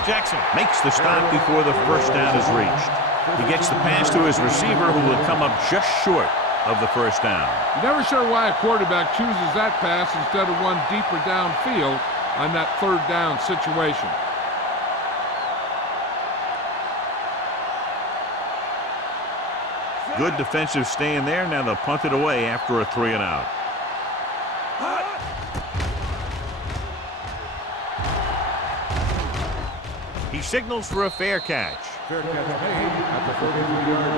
Jackson makes the stop before the first down is reached. He gets the pass to his receiver, who will come up just short of the first down. You're never sure why a quarterback chooses that pass instead of one deeper downfield on that third down situation. Good defensive stand there. Now they'll punt it away after a 3-and-out. He signals for a fair catch. Fair catch made at the 33-yard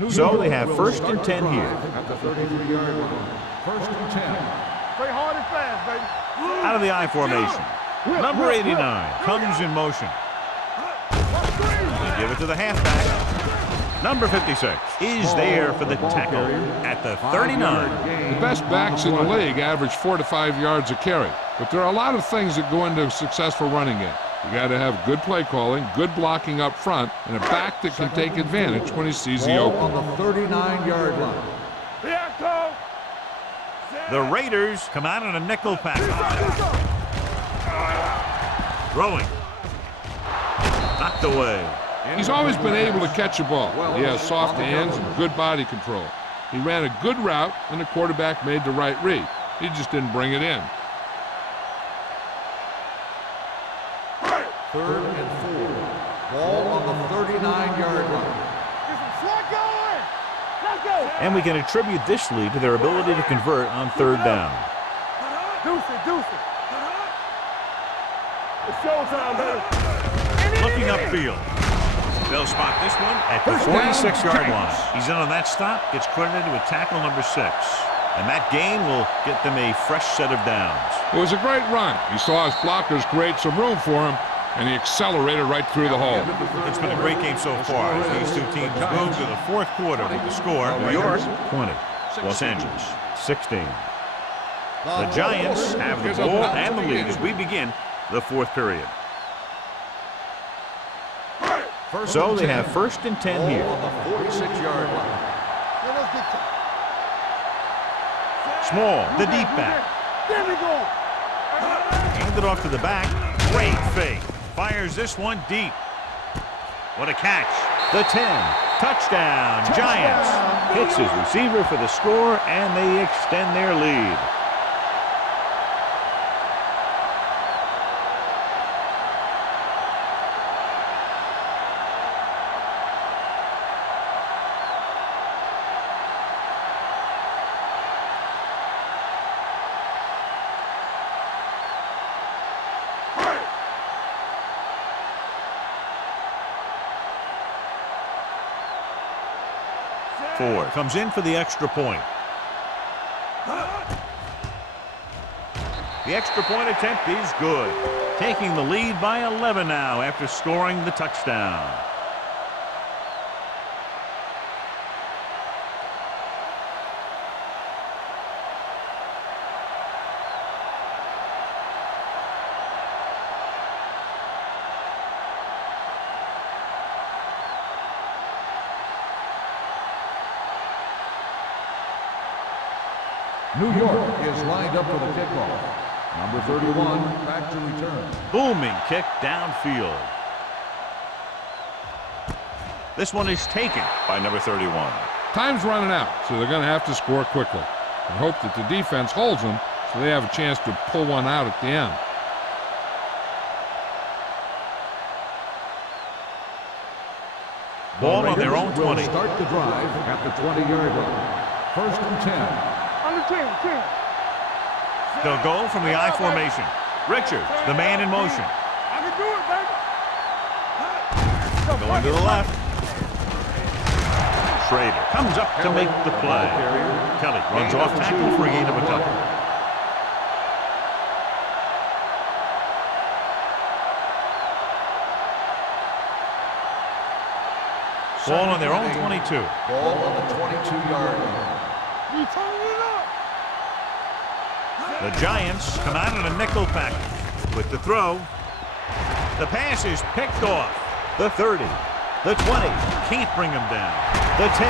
line. So they have first and 10 here. At the 33-yard line. First and 10. Play hard and fast, baby. Out of the I formation. Number 89 comes in motion. They give it to the halfback. Number 56 is there for the tackle at the 39. The best backs in the league average 4 to 5 yards a carry, but there are a lot of things that go into a successful running game. You got to have good play calling, good blocking up front, and a back that can take advantage when he sees the open. On the 39-yard line. The Raiders come out in a nickel pack. Throwing. Knocked away. He's always been able to catch a ball. He has soft hands and good body control. He ran a good route, and the quarterback made the right read. He just didn't bring it in. 3rd and 4. Ball on the 39-yard line. And we can attribute this lead to their ability to convert on 3rd down. Deuce it. It's showtime, baby. Looking upfield. They'll spot this one at the 46-yard line. He's in on that stop, gets credited with tackle number 6. And that gain will get them a fresh set of downs. It was a great run. He saw his blockers create some room for him, and he accelerated right through the hole. It's been a great game so far as these two teams move to the 4th quarter with the score. New York 20, Los Angeles 16. The Giants have the ball and the lead as we begin the 4th period. So they have first and 10 here. On the 46-yard line. Small, the deep back. Handed off to the back. Great fake. Fires this one deep. What a catch. The 10. Touchdown, Giants. Hits his receiver for the score, and they extend their lead. Ford comes in for the extra point. The extra point attempt is good. Taking the lead by 11 now after scoring the touchdown. New York is lined up for the kickoff. Number 31 back to return. Booming kick downfield. This one is taken by number 31. Time's running out, so they're going to have to score quickly and hope that the defense holds them so they have a chance to pull one out at the end. Ball on their own 20. Start the drive at the 20-yard line. First and 10. They'll go from the I formation. Richards, the man in motion. I can do it, baby. Going to the left. Schrader comes up to make the play. Kelly runs off tackle for a gain of a couple. Ball on their own 22. Ball on the 22-yard line. You turn it up. The Giants come out in a nickel pack with the throw. The pass is picked off. The 30, the 20, can't bring him down. The 10.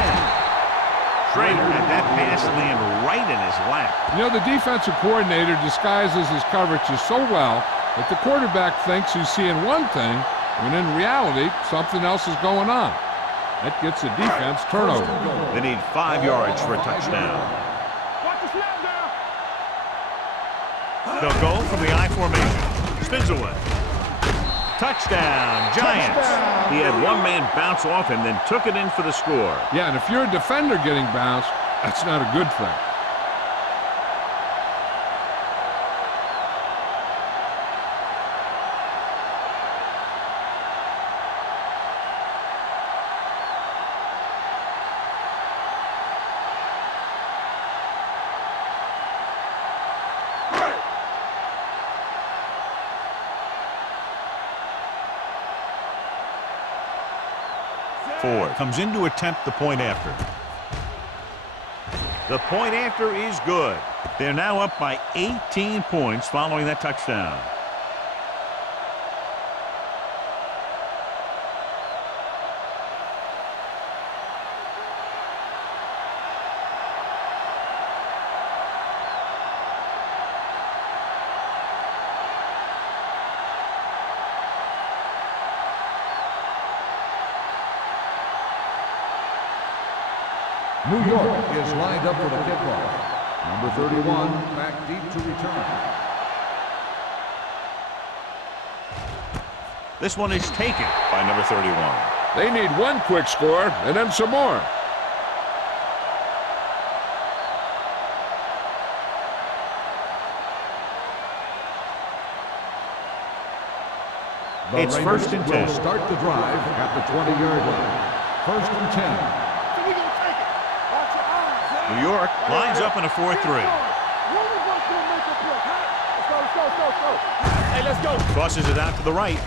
Schrader had that pass land right in his lap. You know, the defensive coordinator disguises his coverages so well that the quarterback thinks he's seeing one thing when in reality something else is going on. That gets the defense turnover. They need 5 yards for a touchdown. Watch the snap down. They'll go from the I formation. Spins away. Touchdown, Giants. He had one man bounce off him, then took it in for the score. Yeah, and if you're a defender getting bounced, That's not a good thing. Comes in to attempt the point after. The point after is good. They're now up by 18 points following that touchdown. New York is lined up for the kickoff. Number 31, back deep to return. This one is taken by number 31. They need one quick score and then some more. It's first and 10. Will start the drive at the 20-yard line. First and 10. New York lines up in a 4-3. Let's go. Hey, let's go. Crosses it out to the right.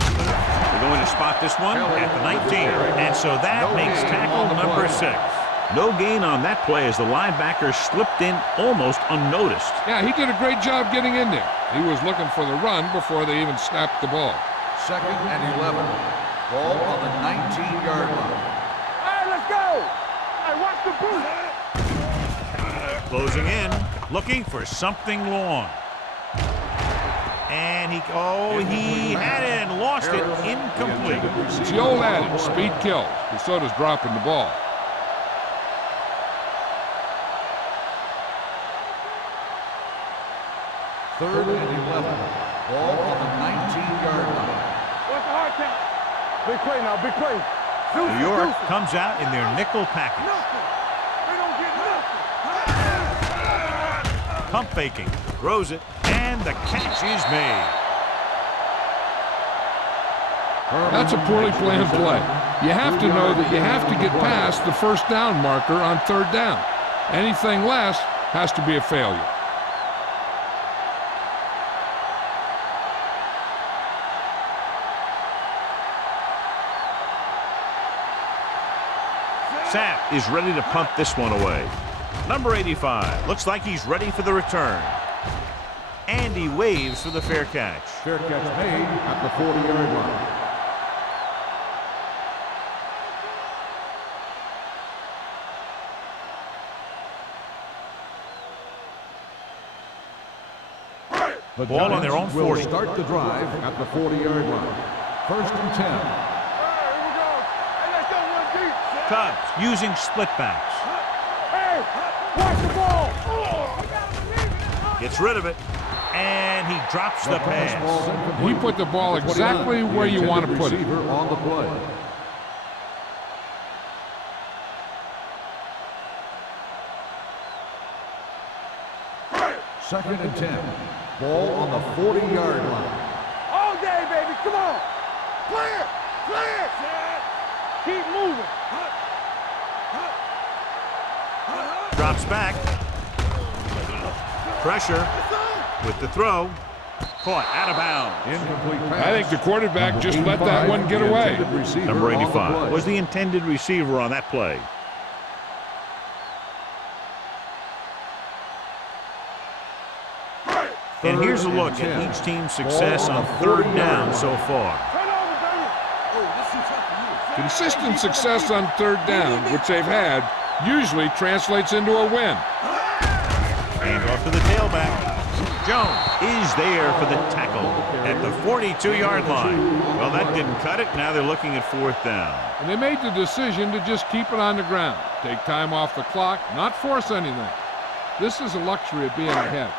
They're going to spot this one at the 19. And so that makes tackle number 6. No gain on that play as the linebacker slipped in almost unnoticed. Yeah, he did a great job getting in there. He was looking for the run before they even snapped the ball. Second and 11. Ball on the 19-yard line. Hey, let's go. Hey, watch the boot. Closing in, looking for something long. And he had it and lost it, incomplete. It's the old adage, speed kills. And so does dropping the ball. Third and 11. Ball on the 19-yard line. What's the hard count? Big play now, big play. New York comes out in their nickel package. They don't get nothing. Pump faking, throws it, and the catch is made. That's a poorly planned play. You have to know that you have to get past the first down marker on third down. Anything less has to be a failure. Sapp is ready to punt this one away. Number 85 looks like he's ready for the return. And he waves for the fair catch. Fair catch made at the 40-yard line. The ball on their own 40. Will start the drive at the 40-yard line. First and 10. Cubs using split backs. Hey, watch the ball. Gets rid of it, and he drops the pass. He put the ball exactly where you want to put it. On the play. Second and 10. Ball on the 40-yard line. All day, baby. Come on. Clear. Clear. Keep moving. Drops back. Pressure with the throw. Caught out of bounds. Incomplete pass. I think the quarterback just let that one get away. Number 85 was the intended receiver on that play. And here's a look at each team's success on third down so far. Consistent success on third down, which they've had, usually translates into a win. Hand off to the tailback. Jones is there for the tackle at the 42-yard line. Well, that didn't cut it. Now they're looking at fourth down. And they made the decision to just keep it on the ground. Take time off the clock, not force anything. This is a luxury of being ahead.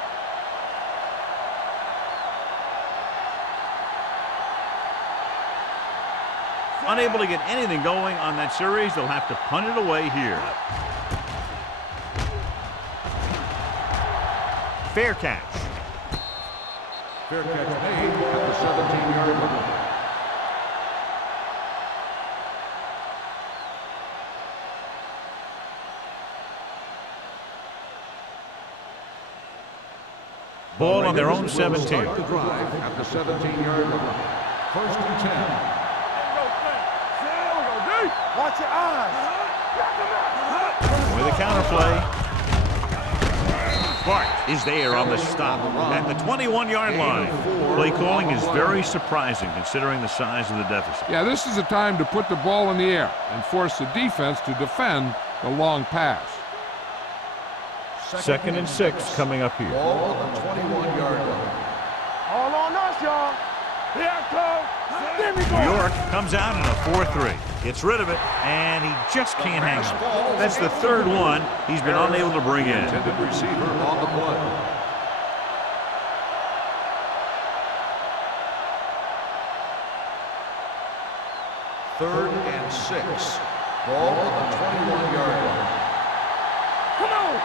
Unable to get anything going on that series, they'll have to punt it away here. Fair catch. Fair catch made at the 17-yard line. Ball on their own 17. Start the drive at the 17-yard line. First and 10. Watch your eyes. With a counterplay. Bart is there on the stop at the 21-yard line. Play calling is very surprising considering the size of the deficit. Yeah, this is the time to put the ball in the air and force the defense to defend the long pass. Second and 6 coming up here. Ball on the 21-yard line. All on us, y'all. Here I come. There we go. New York comes out in a 4-3. Gets rid of it, and he just can't hang on. That's the third one he's been unable to bring in. Intended receiver on the play. Third and 6. Ball on the 21-yard line. Come on.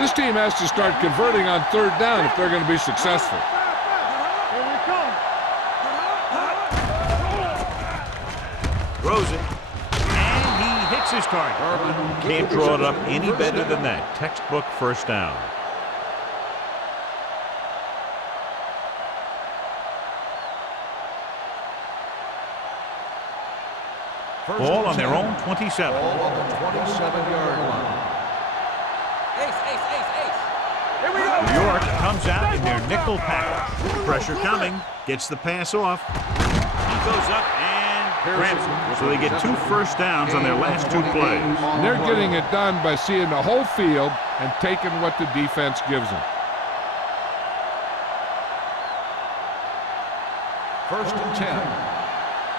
This team has to start converting on third down if they're going to be successful. Here we come. Throws it, and he hits his target. Can't draw it up any better than that. Textbook first down. Ball on their own 27. Ball on the 27-yard line. Here we go. New York comes out in their nickel package. Pressure coming, gets the pass off. He goes up and grabs it. So they get 2 first downs on their last 2 plays. And they're getting it done by seeing the whole field and taking what the defense gives them. First and 10.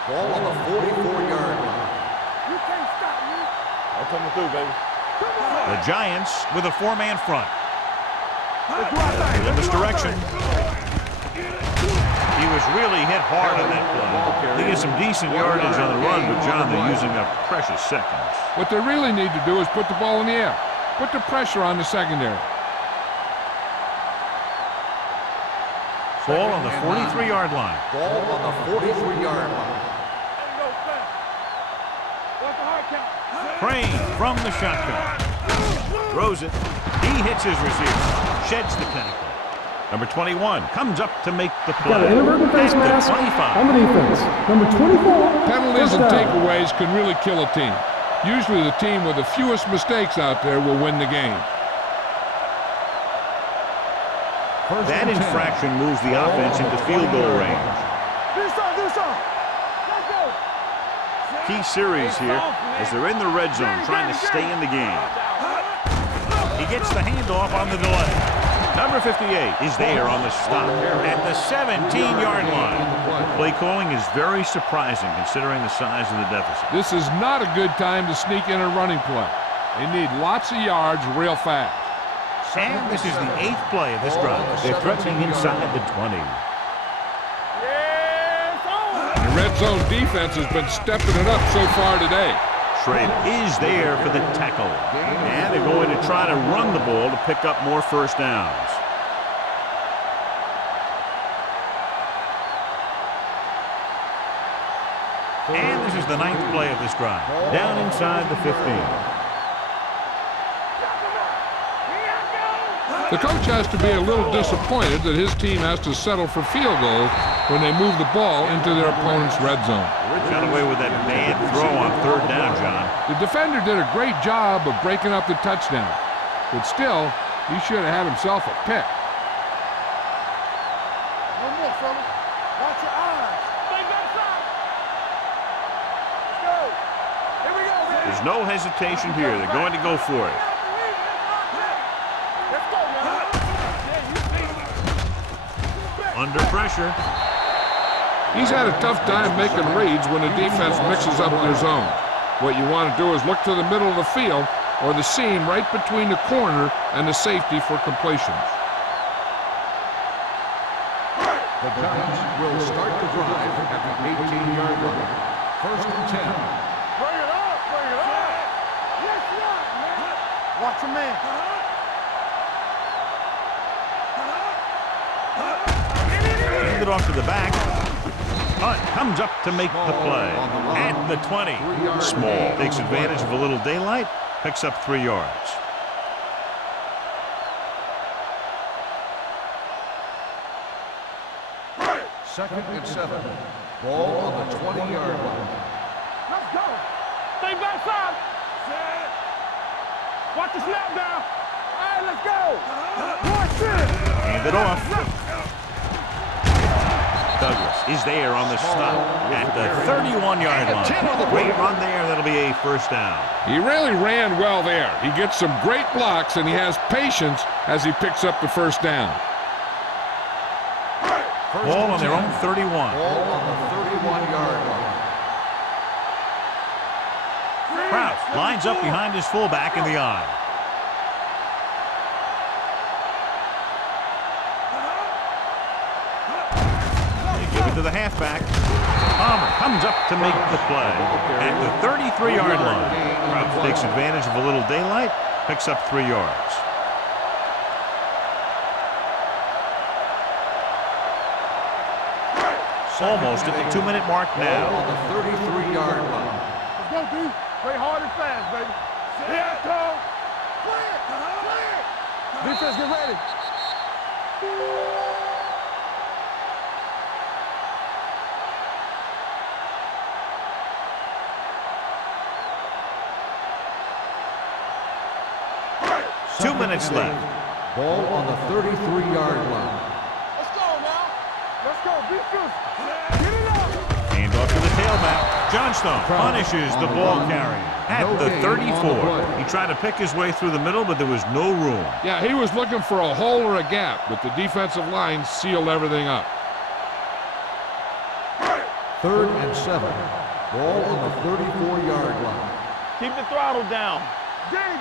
Ball on the 44-yard line. You can't stop me. I'm coming through, baby. Come on. The Giants with a 4-man front. Let's do our thing. In this direction. He was really hit hard on that play. They get some decent yardage on the run, but John, they're using up precious seconds. What they really need to do is put the ball in the air. Put the pressure on the secondary. Ball on the 43-yard line. Ball on the 43-yard line. Ain't no thing. What's the hard count? Crane from the shotgun. Throws it. He hits his receiver. Sheds the tackle. Number 21 comes up to make the play. Got an inadvertent face At the mask 25. on the defense. Number 24. Penalties first and down. takeaways can really kill a team. Usually the team with the fewest mistakes out there will win the game. That infraction moves the offense into field goal range. Do something. Let's go. Key series here as they're in the red zone trying to stay in the game. He gets the handoff on the delay. Number 58 is there on the stop at the 17-yard line. Play calling is very surprising considering the size of the deficit. This is not a good time to sneak in a running play. They need lots of yards real fast. And this is the 8th play of this drive. They're threatening inside the 20. Yes, on. The red zone defense has been stepping it up so far today. Trade is there for the tackle. And they're going to try to run the ball to pick up more first downs. And this is the 9th play of this drive. Down inside the 15. The coach has to be a little disappointed that his team has to settle for field goals when they move the ball into their opponent's red zone. Got away with that bad throw on 3rd down, John. The defender did a great job of breaking up the touchdown, but still, he should have had himself a pick. No more, fella. Watch your eyes. Stay back side. Let's go. Here we go, man. There's no hesitation here. They're going to go for it. Let's go, man. Yeah, you see. Under pressure. He's had a tough time making reads when the defense mixes up their zones. What you want to do is look to the middle of the field or the seam right between the corner and the safety for completions. The Giants will start the drive at the 18-yard line. First and 10. Bring it up. Let's run, man. Watch your man. Hand it off to the back. Hunt comes up to make the play. At the 20. Small takes advantage of a little daylight. Picks up 3 yards. Second and 7. Ball on the 20-yard line. Let's go. Stay backside. Watch the snap down. All right, let's go. Watch it. Hand it off. Douglas is there on the stop at the 31-yard line. Great run there. That'll be a first down. He really ran well there. He gets some great blocks, and he has patience as he picks up the first down. Ball on their own 31. Ball on the 31-yard line. Kraft lines up behind his fullback in the eye. They give it to the halfback. Palmer comes up to make the play at the 33-yard line. Kraft takes advantage of a little daylight, picks up 3 yards. Almost at the 2-minute mark now. On the 33-yard line. Let's go, B. Play hard and fast, baby. Yeah, Cole. Clear. Defense, get ready. Two minutes left. Ball on the 33-yard line. Let's go now. Let's go, defense. Get it up. Hand off to the tailback. Johnstone punishes the ball carrier at the 34. He tried to pick his way through the middle, but there was no room. Yeah, he was looking for a hole or a gap, but the defensive line sealed everything up. 3rd and 7. Ball on the 34-yard line. Keep the throttle down. Danny.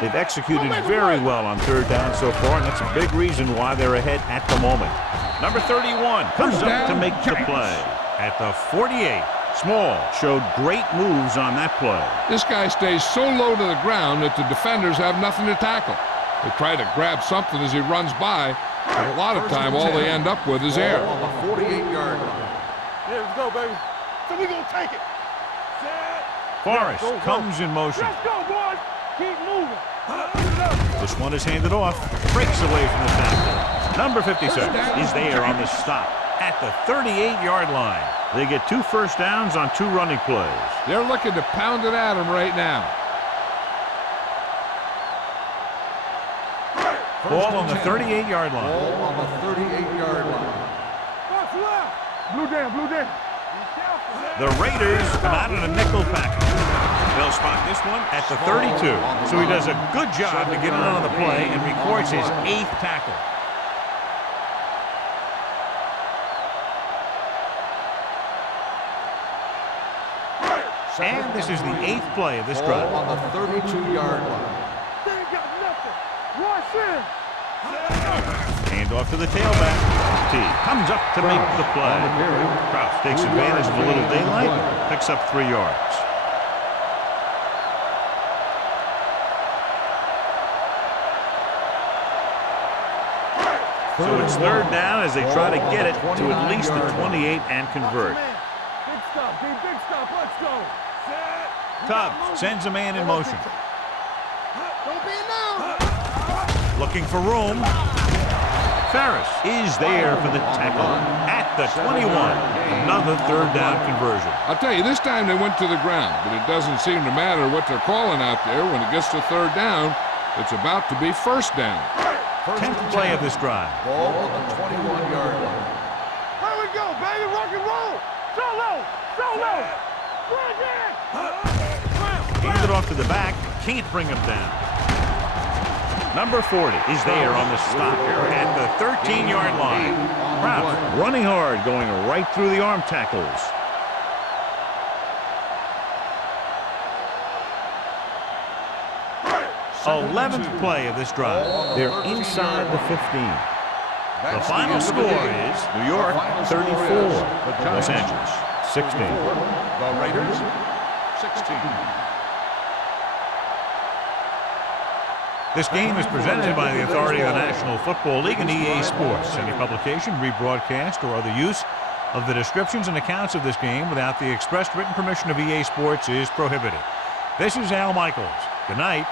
They've executed very well on 3rd down so far, and that's a big reason why they're ahead at the moment. Number 31 comes up to make the play at the 48. Small showed great moves on that play. This guy stays so low to the ground that the defenders have nothing to tackle. They try to grab something as he runs by, but a lot of time all they end up with is air. On the 48-yard line. Yeah, let's go, baby. So we're going to take it. Forrest comes in motion. Let's go, boys. Keep moving. This one is handed off. Breaks away from the tackle. Number 56 is there on the stop at the 38-yard line. They get 2 first downs on 2 running plays. They're looking to pound it at him right now. Ball on the 38-yard line. Ball on the 38-yard line. What's left? Blue down. The Raiders come out in a nickel package. They'll spot this one at the 32. So he does a good job to get in on the play and records his 8th tackle. And this is the 8th play of this drive. Ball on the 32-yard line. They ain't got nothing. Rush in. Hand off to the tailback. T comes up to make the play. Kraus takes advantage of a little daylight, picks up 3 yards. So it's 3rd down as they try to get it to at least the 28 and convert. Big stop, D. Big stop. Let's go. Tubbs sends a man in motion. Don't be now. Looking for room. Ferris is there for the tackle at the 21. Another 3rd down conversion. I'll tell you, this time they went to the ground, but it doesn't seem to matter what they're calling out there. When it gets to 3rd down, it's about to be 1st down. 10th play of this drive. Ball on the 21-yard line. Here we go, baby. Rock and roll. Solo. Run in. Hand it off to the back. Can't bring him down. Number 40 is there on the stop at the 13-yard line. Kraus running hard, going right through the arm tackles. 11th play of this drive. They're inside the 15. The final score is New York 34, Los Angeles 16. The Raiders 16. This game is presented by the authority of the National Football League and EA Sports. Any publication, rebroadcast, or other use of the descriptions and accounts of this game without the expressed written permission of EA Sports is prohibited. This is Al Michaels. Good night.